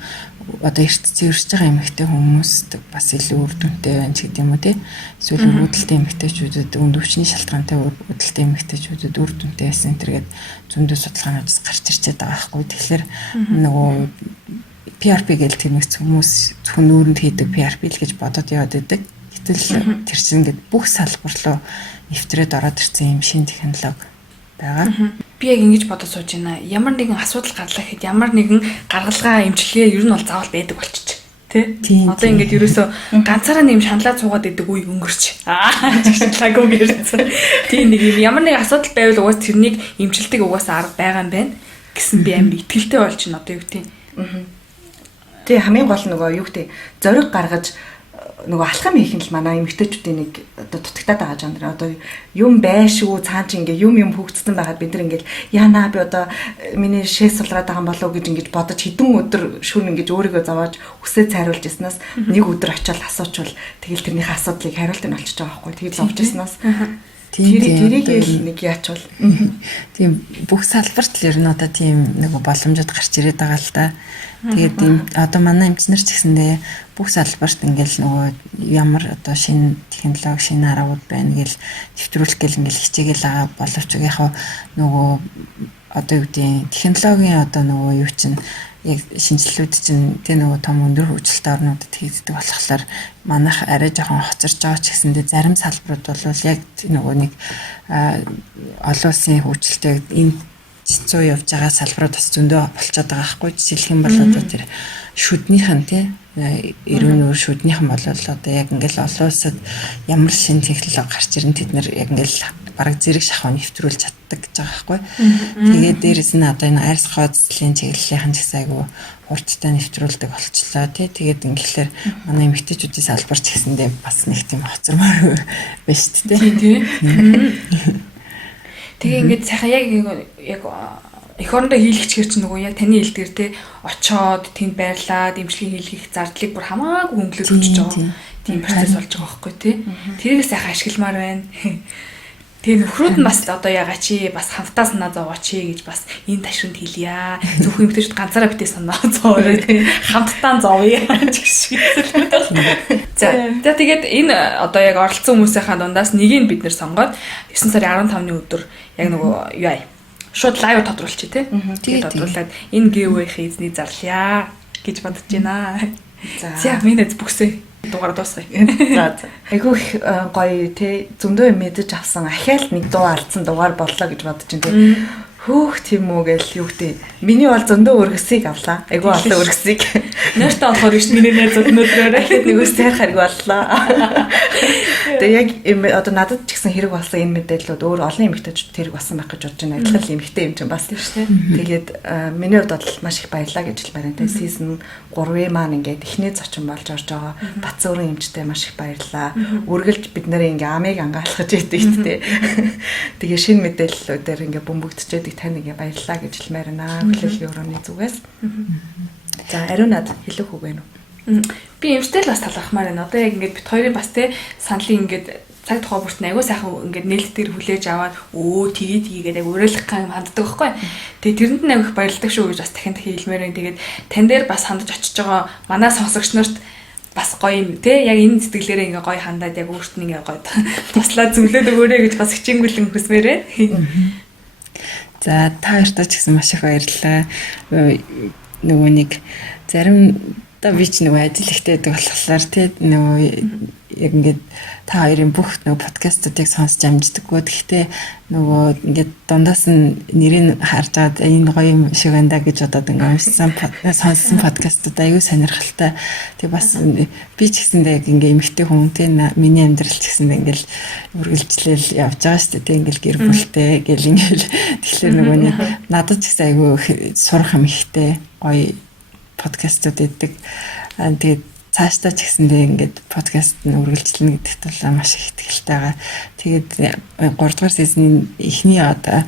одоо эрт зэвэрж байгаа эмэгтэй хүмүүст бас илүү үр дүнтэй байна ч гэдэг юм уу тий. Эсвэл үүдэлтэй эмэгтэйчүүдэд өндөвчний шалтгаантай үүдэлтэй эмэгтэйчүүдэд үр дүнтэй байсан тэргээд зөндөө судалгаанаас гарч ирчээд байгаа байхгүй. Тэгэхээр нөгөө PRP гэл тэрнээс хүмүүс зөвхөн нүүрэнд хийдэг PRP л гэж бодоод яваад байдаг. Гэтэл тэр чинь ингээд бүх салбар руу нэвтрээд ороод ирсэн юм шинэ технологи байгаа. Би яг ингэж бодож сууж байна. Ямар нэгэн асуудал гарлаа гэхэд ямар нэгэн гаргалгаа эмчилгээ ер нь бол заавал байдаг болчих. Тэ? Одоо ингэж ерөөсөө ганцаараа нэм шаналаад суугаад идэг үе өнгөрч. Лагуу гэрсэн. Тийм нэг юм ямар нэг асуудал байвал угаас тэрнийг эмчилдэг угаас арга байгаа юм байна гэсэн би амар итгэлтэй болчихно одоо юу гэдэг. Тэ хамгийн гол нөгөө юу гэдэг зориг гаргаж нөгөө алхам хийх нь л манай эмэгтэйчүүдийн нэг одоо дутагтаад байгаа жанр. Одоо юм байшгүй цаан чи ингээ юм хөгжсөн байгаад бид нар ингээл яанаа би одоо миний шээс сулраад байгаа юм болов гэж ингэж бодож хэдэн өдөр шүн ингэж өөрийгөө зовоож үсээ цайруулж яснаас нэг өдөр очиод асуучвал тэгэл тэрнийхээ асуудлыг хариулт нь олчихж байгаа байхгүй. Тэгээд зовж яснаас тэрийг л нэг яачвал тийм бүх салбарт л ер нь одоо тийм нэг боломжууд гарч ирээд байгаа л да. Тэгээд одоо манай эмчнэр ч гэсэндээ бүх салбарт ингээл нөгөө ямар одоо шинэ технологи шинэ аргууд байна гэл нэвтрүүлэх гэл ингээл хичээгээл байгаа боловч яг нөгөө одоо юу гэдэг технологийн одоо нөгөө юу чинь яг шинжилгүүд чинь тэ нөгөө том өндөр хөгжилтэй орнуудад хийгддэг болохоор манайх арай жоохон хоцорж байгаа ч гэсэндээ зарим салбарууд бол яг нөгөө нэг олон улсын хөгжилтэй энэ цэцүү явж байгаа салбарууд бас зөндөө болчиход байгаа хгүй. Жишээлх юм бол одоо тэр шүднийхэн тий 90 өөр шүднийхэн бол одоо яг ингээл олон улсад ямар шин технологи гарч ирэн тэд нэр яг ингээл бараг зэрэг шахуу нэвтрүүлж чаддаг гэж байгаа хгүй. Тэгээд дээрэс нь одоо энэ арьс хооцлын чиглэлийнхэн ч гэсэн айгу хурцтай нэвтрүүлдэг болчлоо тий. Тэгээд ингээхээр манай эмэгтэйчүүдийн салбар ч гэсэндээ бас нэг тийм хоцормоор байна шүү дээ. Тий. Тэгээ ингээд сайхан яг эх орондоо хийлэгчгэр чинь нөгөө яг таны хэлдгэр те очоод тэнд байрлаад имжлэгийн хийлгэх зардлыг бүр хамаагүй хөнгөлөж өгч байгаа. Тийм процесс болж байгаа байхгүй тий. Тэрийг сайхан ашигламаар байна. Тэгээ нөхрүүд нь бас одоо ягаа чи бас хамтаа санаа зовооч гэж бас энэ ташинд хэлье. Зөвхөн эмэгтэйчүүд ганцаараа битээ санаа зовоорой тий. Хамтдаа зовъё гэх шиг хэлбэл байна. За тэгээд энэ одоо яг оролцсон хүмүүсийнхаа дундаас нэгийг бид нэр сонгоод 9 сарын 15-ны өдөр яг нөгөө юу аа шууд лайв тодруулчих тий. Тэгээд тодруулаад энэ giveaway-ийн эзнийг зарлая гэж бодож байна. За минь бүксээ дугаар дуусгая. За. Айгүй их гоё тий зөндөө мэдэж авсан ахаал нэг дуу алдсан дугаар боллоо гэж бодож байна тий. Хөөх тийм үү гээл юу гэдэг. Миний бол зөндөө өргөсийг авлаа. Айгүй олон өргөсийг. Нойртой болохоор биш миний найзууд өнөөдрөө нэгөөс тайрах хэрэг боллоо. Тэгээ яг одоо надад ч гэсэн хэрэг болсон энэ мэдээллүүд өөр олон эмэгтэйчүүд хэрэг болсон байх гэж бодож байна. Адилхан эмэгтэй юм чинь бас тийм шүү дээ. Тэгээд миний хувьд бол маш их баярлаа гэж хэлмээр байна. Тэгээ season 3-ийн маань ингээд эхний зочин болж орж байгаа. Бацуурын эмчтэй маш их баярлаа. Үргэлж бид нарыг ингээ амийг ангаалгаж идэг тий. Тэгээ шинэ мэдээллүүдээр ингээ бөмбөгдөж тань ингээ баярлаа гэж хэлмээр байна. Хүлээлгийн өрөөний зүгээс. За ариунад хэлэх үг байна уу? Би эмчтэй л бас талархмаар байна. Одоо яг ингээд бит хоёрын бас те саналын ингээд цаг тухай бүрт аягүй сайхан ингээд нээлтээр хүлээж аваад тэгээд яг уриалгах юм ханддаг байхгүй. Тэгээ тэрэнд нь аягүй баярлдаг шүү гэж бас дахин хэлмээр байна. Тэгээд тань дээр бас хандаж очиж байгаа манай сонсогч нарт бас гоё юм те яг энэ сэтгэлээрээ ингээ гоё хандаад яг өөрт нь ингээ гоё туслаад зөвлөд өгөөрэй гэж бас хичээнгүлэн хүсмээр байна. За та хоёртаа ч гэсэн маш их баярлалаа. Нөгөө нэг заримдаа би ч нөгөө ажил ихтэй байдаг болохоор тий нөгөө яг ингээд та хоёрын бүх нөгөө подкастуудыг сонсч амждаггүй. Гэхдээ нөгөө ингээд дундаас нь нэрийг харж аваад энэ гоё юм шиг байна да гэж бодоод ингээд сонссон подкастууд аюу сонирхолтой. Тэг бас би ч гэсэндээ яг ингээд эмэгтэй хүн тий миний амьдрал ч гэсэндээ ингээд үргэлжлэл явж байгаа шүү дээ. Тэг ингээд гэр бүлтэй гэл ингээд тэгэхээр нөгөө надад ч гэсэн аюу сурах юм ихтэй гоё подкастууд өгдөг. Тэгээд цаашдаа ч гэсэндээ ингээд подкаст нь үргэлжлэнэ гэдэгт бол маш их итгэлтэй байгаа. Тэгээд 3 дугаар сизны эхний одоо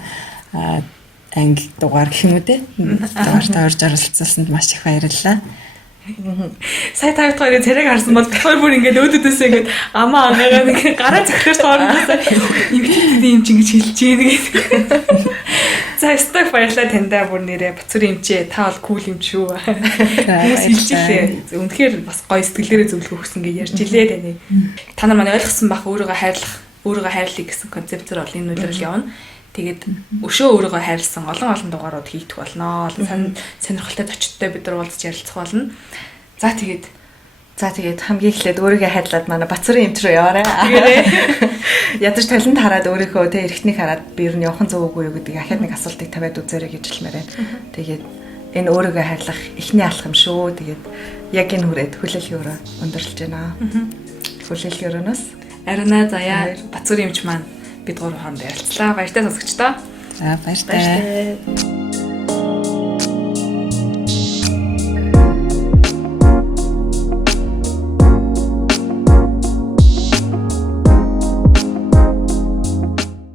анги дугаар гэх юм үү те. Дугаартай орж оролцуулсанд маш их баярлалаа. Сая та хоёрын царайг харсан бол хоёр бүр ингээд өөдөөсөө ингээд амаа ангаа нэг гараа зөхлөж тоорноос эмгтээчүүд юм чи ингэж хэлж ийн гэдэг. За сток баярлалаа тандаа бүр нэрээ Бацуурын эмчээ та бол кул юм шүү. Хүмүүс хэлчихлээ. Үнэхээр бас гоё сэтгэлээрээ зөвлөх өгсөн гэж ярьж илээ таны. Та нар манай ойлгосон бах өөрийгөө хайрлах гэсэн концепцээр бол энэ үйлрэл явна. Тэгээд өшөө өөрийгөө хайрлсан олон дугаарууд хийгдэх болно. Сонирхолтой зочдтой бид нар уулзч ярилцах болно. За тэгээд хамгийн эхлээд өөрийгөө хайрлаад манай Бацуурын эмч рүү яваарай. Ядаж талент хараад өөрийнхөө тэ эргэтнийг хараад би ер нь явах зөв үгүй юу гэдэг ахаад нэг асуултыг тавиад үзээрэй гэж хэлмээр байна. Тэгээд энэ өөрийгөө хайрлах эхний алхам шүү. Тэгээд яг энэ хүрээд хүлээлгийн өрөө өндөрлж байна. Хүлээлгийн өрөөнөөс Ариуна заяа Бацуурын эмч маань бид гурав хооронд ярилцлаа. Баяртай сонсогчдоо. За баяртай.